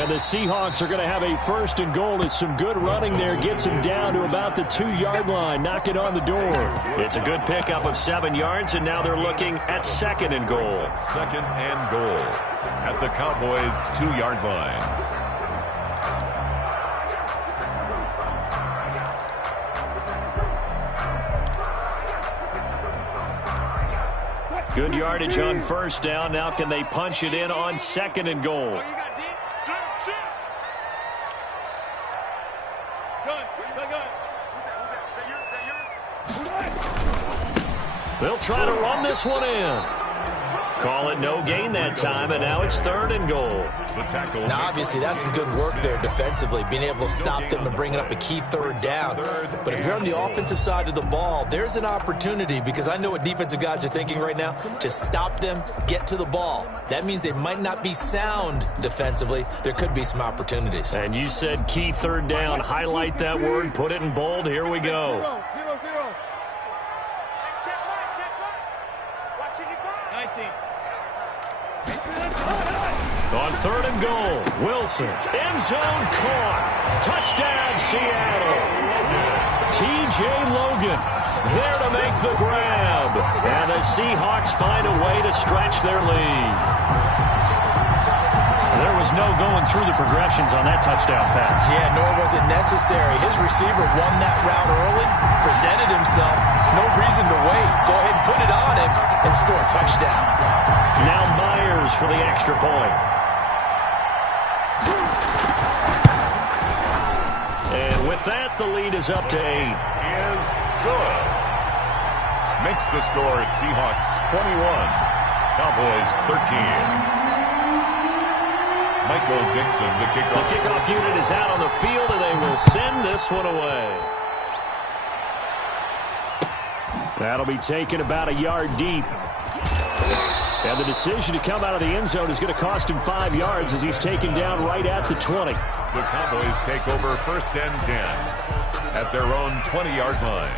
And the Seahawks are going to have a 1st and goal as some good running there gets him down to about the 2-yard line. Knock it on the door. It's a good pickup of 7 yards, and now they're looking at 2nd and goal. 2nd and goal at the Cowboys' 2-yard line. Good yardage on 1st down. Now can they punch it in on 2nd and goal? They'll try to run this one in. Call it no gain that time, and now it's 3rd and goal. Now, obviously, that's some good work there defensively, being able to stop them and bringing up a key 3rd down. But if you're on the offensive side of the ball, there's an opportunity, because I know what defensive guys are thinking right now. Just stop them, get to the ball. That means they might not be sound defensively. There could be some opportunities. And you said key 3rd down. Highlight that word, put it in bold. Here we go. On 3rd and goal, Wilson, end zone caught. Touchdown, Seattle. T.J. Logan there to make the grab. And the Seahawks find a way to stretch their lead. There was no going through the progressions on that touchdown pass. Yeah, nor was it necessary. His receiver won that route early, presented himself. No reason to wait. Go ahead and put it on him and score a touchdown. Now Myers for the extra point. And with that, the lead is up to 8. Is good. Makes the score Seahawks 21, Cowboys 13. Michael Dixon, the kickoff. The kickoff unit is out on the field, and they will send this one away. That'll be taken about a yard deep. And the decision to come out of the end zone is going to cost him 5 yards as he's taken down right at the 20. The Cowboys take over 1st and 10 at their own 20-yard line.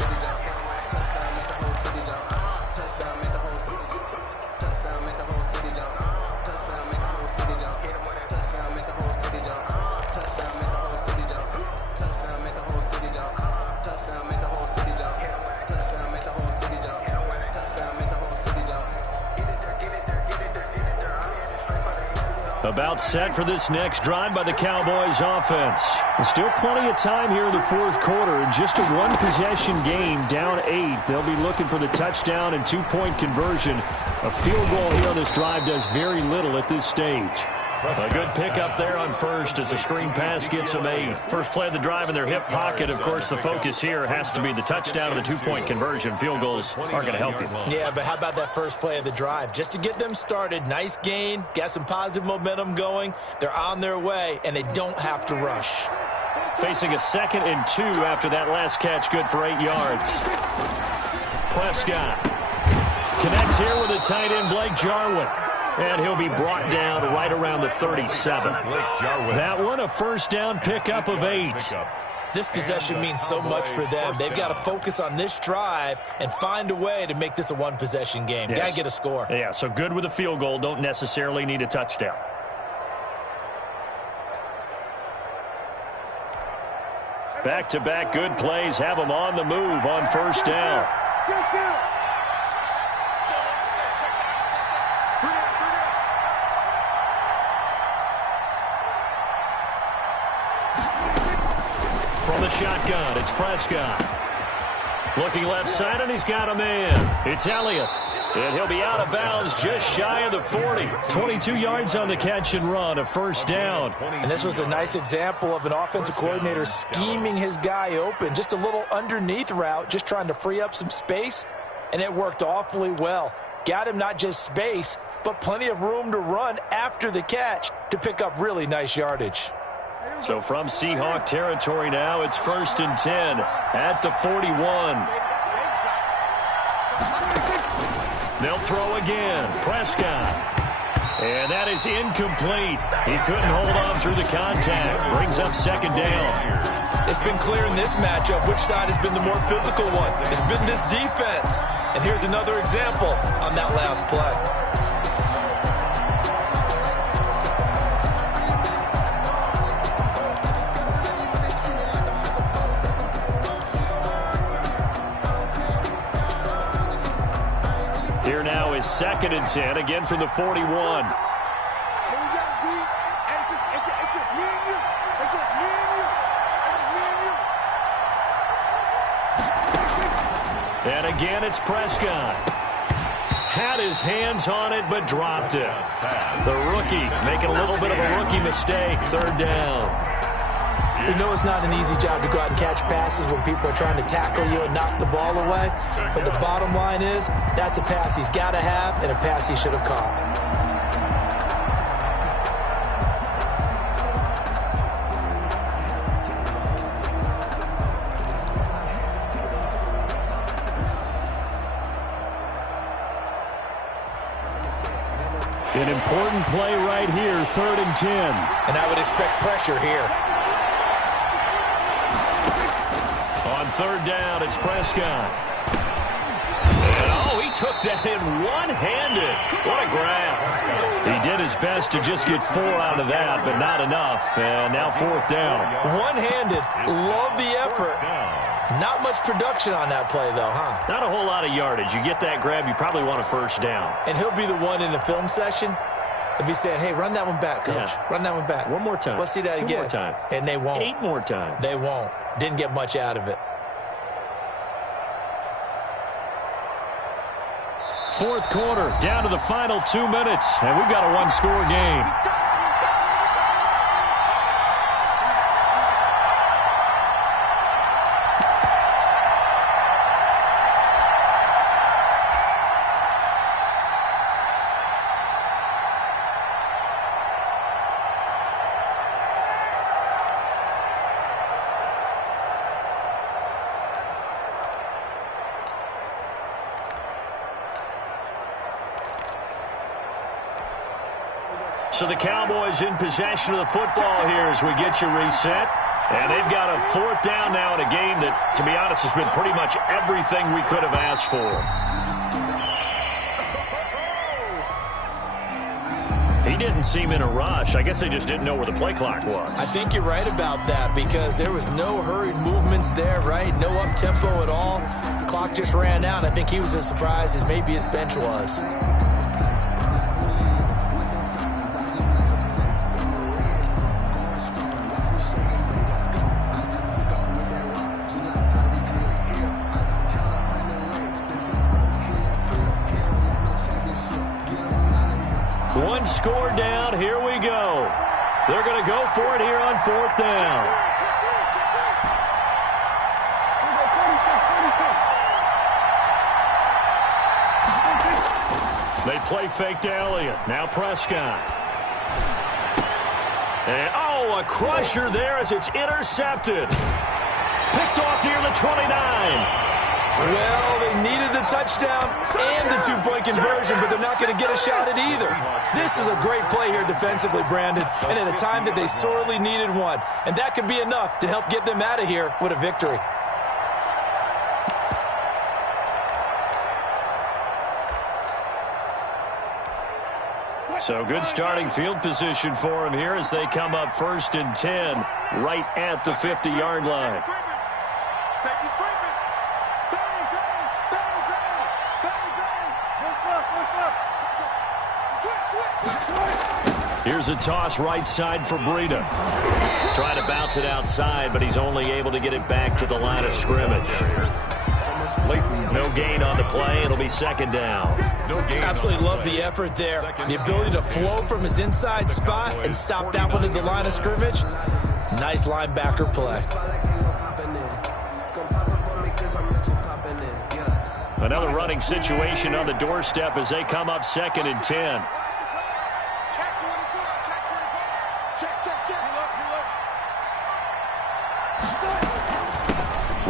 About set for this next drive by the Cowboys offense. There's still plenty of time here in the 4th quarter. Just a 1-possession game, down 8. They'll be looking for the touchdown and 2-point conversion. A field goal here on this drive does very little at this stage. A good pickup there on 1st as a screen pass gets them 8. First play of the drive in their hip pocket. Of course, the focus here has to be the touchdown and the 2-point conversion. Field goals aren't going to help you. Yeah, but how about that first play of the drive? Just to get them started, nice gain, got some positive momentum going. They're on their way, and they don't have to rush. Facing a 2nd and 2 after that last catch, good for 8 yards. Prescott connects here with a tight end, Blake Jarwin. And he'll be brought down right around the 37. That one, a 1st down pickup of 8. This possession means so much for them. They've got to focus on this drive and find a way to make this a 1-possession game. Yes. Got to get a score. Yeah, so good with a field goal. Don't necessarily need a touchdown. Back-to-back good plays have them on the move on 1st down. From the shotgun, it's Prescott. Looking left side, and he's got a man. It's Elliott. And he'll be out of bounds just shy of the 40. 22 yards on the catch and run, a first down. And this was a nice example of an offensive coordinator scheming his guy open. Just a little underneath route, just trying to free up some space, and it worked awfully well. Got him not just space, but plenty of room to run after the catch to pick up really nice yardage. So from Seahawk territory now, it's 1st and 10 at the 41. They'll throw again. Prescott. And that is incomplete. He couldn't hold on through the contact. Brings up 2nd down. It's been clear in this matchup which side has been the more physical one. It's been this defense. And here's another example on that last play. Here now is 2nd and 10, again from the 41. Here we go, D. It's just me and you. It's just me and you. It's just me and you. And again, it's Prescott. Had his hands on it, but dropped it. The rookie making a little bit of a rookie mistake. 3rd down. We know it's not an easy job to go out and catch passes when people are trying to tackle you and knock the ball away. But the bottom line is, that's a pass he's got to have and a pass he should have caught. An important play right here, 3rd and 10. And I would expect pressure here. On 3rd down, it's Prescott. And he took that in one-handed. What a grab. He did his best to just get 4 out of that, but not enough. And now 4th down. One-handed. Love the effort. Not much production on that play, though, huh? Not a whole lot of yardage. You get that grab, you probably want a 1st down. And he'll be the one in the film session if he said, hey, run that one back, coach. Yeah. Run that one back. One more time. Let's see that 2 again. more times. And they won't. 8 more times. They won't. Didn't get much out of it. 4th quarter, down to the final 2 minutes, and we've got a 1-score game. So the Cowboys in possession of the football here as we get you reset. And they've got a 4th down now in a game that, to be honest, has been pretty much everything we could have asked for. He didn't seem in a rush. I guess they just didn't know where the play clock was. I think you're right about that because there was no hurried movements there, right? No up-tempo at all. The clock just ran out. I think he was as surprised as maybe his bench was. One score down. Here we go. They're going to go for it here on 4th down. They play fake to Elliott. Now Prescott. And, a crusher there as it's intercepted. Picked off near the 29. Well, they needed the touchdown and the 2-point conversion, but they're not going to get a shot at either. This is a great play here defensively, Brandon, and at a time that they sorely needed one. And that could be enough to help get them out of here with a victory. So good starting field position for them here as they come up 1st and 10 right at the 50-yard line. Here's a toss right side for Breida. Trying to bounce it outside, but he's only able to get it back to the line of scrimmage. No gain on the play. It'll be second down. No gain. Absolutely love the effort there. The ability to flow from his inside spot and stop that one at the line of scrimmage. Nice linebacker play. Another running situation on the doorstep as they come up 2nd and 10.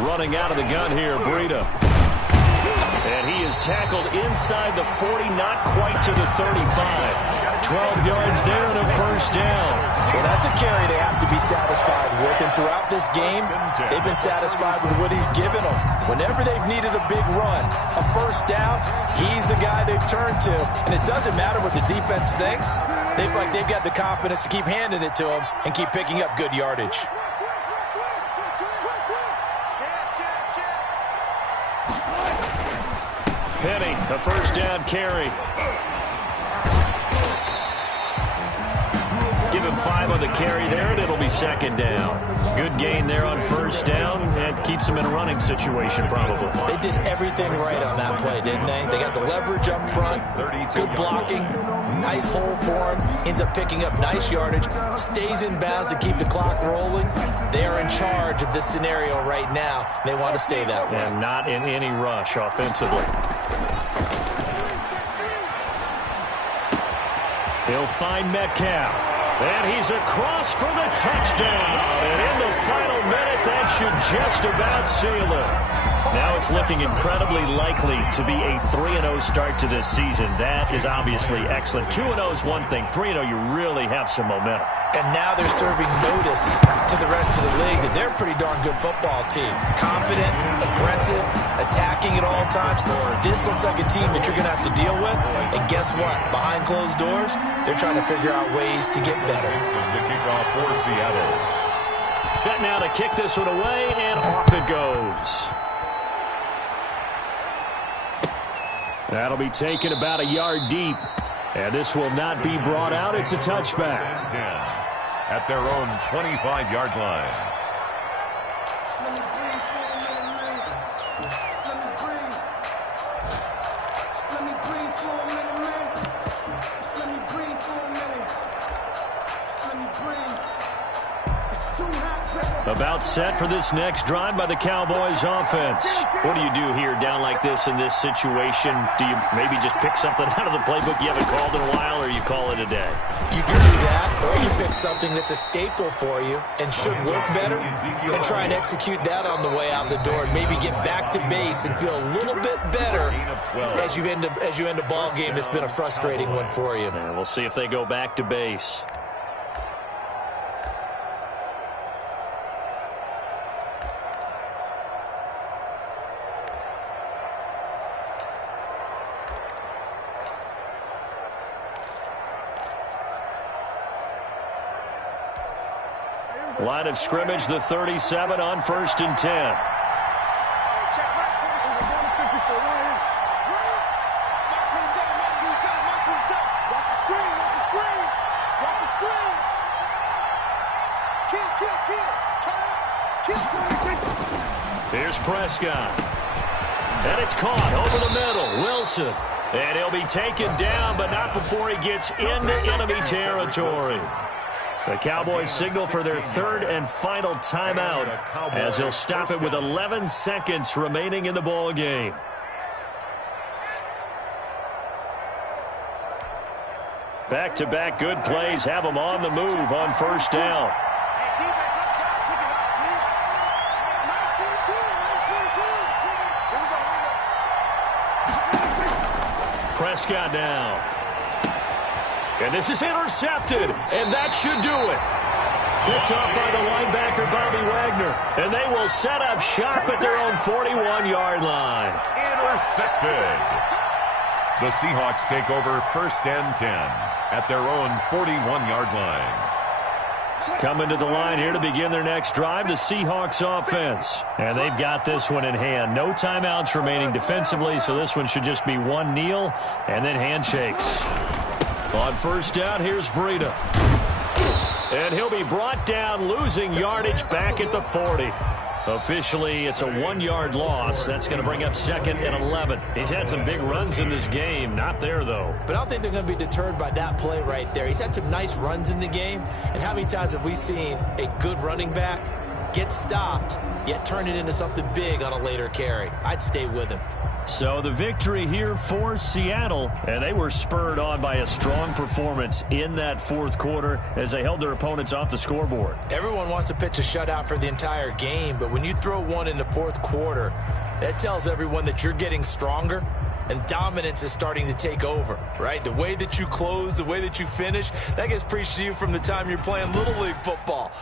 Running out of the gun here, Breida. And he is tackled inside the 40, not quite to the 35. 12 yards there and a first down. Well, that's a carry they have to be satisfied with. And throughout this game, they've been satisfied with what he's given them. Whenever they've needed a big run, a first down, he's the guy they've turned to. And it doesn't matter what the defense thinks. They've got the confidence to keep handing it to him and keep picking up good yardage. Penny, a first down carry. Give him 5 on the carry there, and it'll be second down. Good gain there on first down, and keeps him in a running situation probably. They did everything right on that play, didn't they? They got the leverage up front, good blocking, nice hole for him, ends up picking up nice yardage, stays in bounds to keep the clock rolling. They are in charge of this scenario right now. They want to stay that way. And not in any rush offensively. He'll find Metcalf. And he's across for the touchdown. And in the final minute, that should just about seal it. Now it's looking incredibly likely to be a 3-0 start to this season. That is obviously excellent. 2-0 is one thing. 3-0, you really have some momentum. And now they're serving notice to the rest of the league that they're a pretty darn good football team. Confident, aggressive, attacking at all times. This looks like a team that you're going to have to deal with. And guess what? Behind closed doors, they're trying to figure out ways to get better. The kickoff for Seattle. Set now to kick this one away, and off it goes. That'll be taken about a yard deep. And this will not be brought out. It's a touchback. 10 at their own 25-yard line. About set for this next drive by the Cowboys offense. What do you do here down like this in this situation? Do you maybe just pick something out of the playbook you haven't called in a while, or you call it a day? You can do that, or you pick something that's a staple for you and should work better and try and execute that on the way out the door and maybe get back to base and feel a little bit better as you end a ball game that's been a frustrating one for you. And we'll see if they go back to base. Line of scrimmage, the 37 on 1st and 10. Here's Prescott. And it's caught over the middle. Wilson. And he'll be taken down, but not before he gets into enemy territory. The Cowboys signal for their 3rd and final timeout as he'll stop it with 11 seconds remaining in the ball game. Back-to-back good plays have them on the move on 1st down. Prescott now. And this is intercepted, and that should do it. Picked off by the linebacker, Bobby Wagner. And they will set up shop at their own 41-yard line. Intercepted. The Seahawks take over 1st and 10 at their own 41-yard line. Coming to the line here to begin their next drive, the Seahawks offense. And they've got this one in hand. No timeouts remaining defensively, so this one should just be one kneel and then handshakes. On 1st down, here's Breida. And he'll be brought down, losing yardage back at the 40. Officially, it's a 1-yard loss. That's going to bring up 2nd and 11. He's had some big runs in this game. Not there, though. But I don't think they're going to be deterred by that play right there. He's had some nice runs in the game. And how many times have we seen a good running back get stopped, yet turn it into something big on a later carry? I'd stay with him. So the victory here for Seattle, and they were spurred on by a strong performance in that fourth quarter as they held their opponents off the scoreboard. Everyone wants to pitch a shutout for the entire game, but when you throw one in the fourth quarter, that tells everyone that you're getting stronger and dominance is starting to take over, right? The way that you close, the way that you finish, that gets preached to you from the time you're playing Little League football.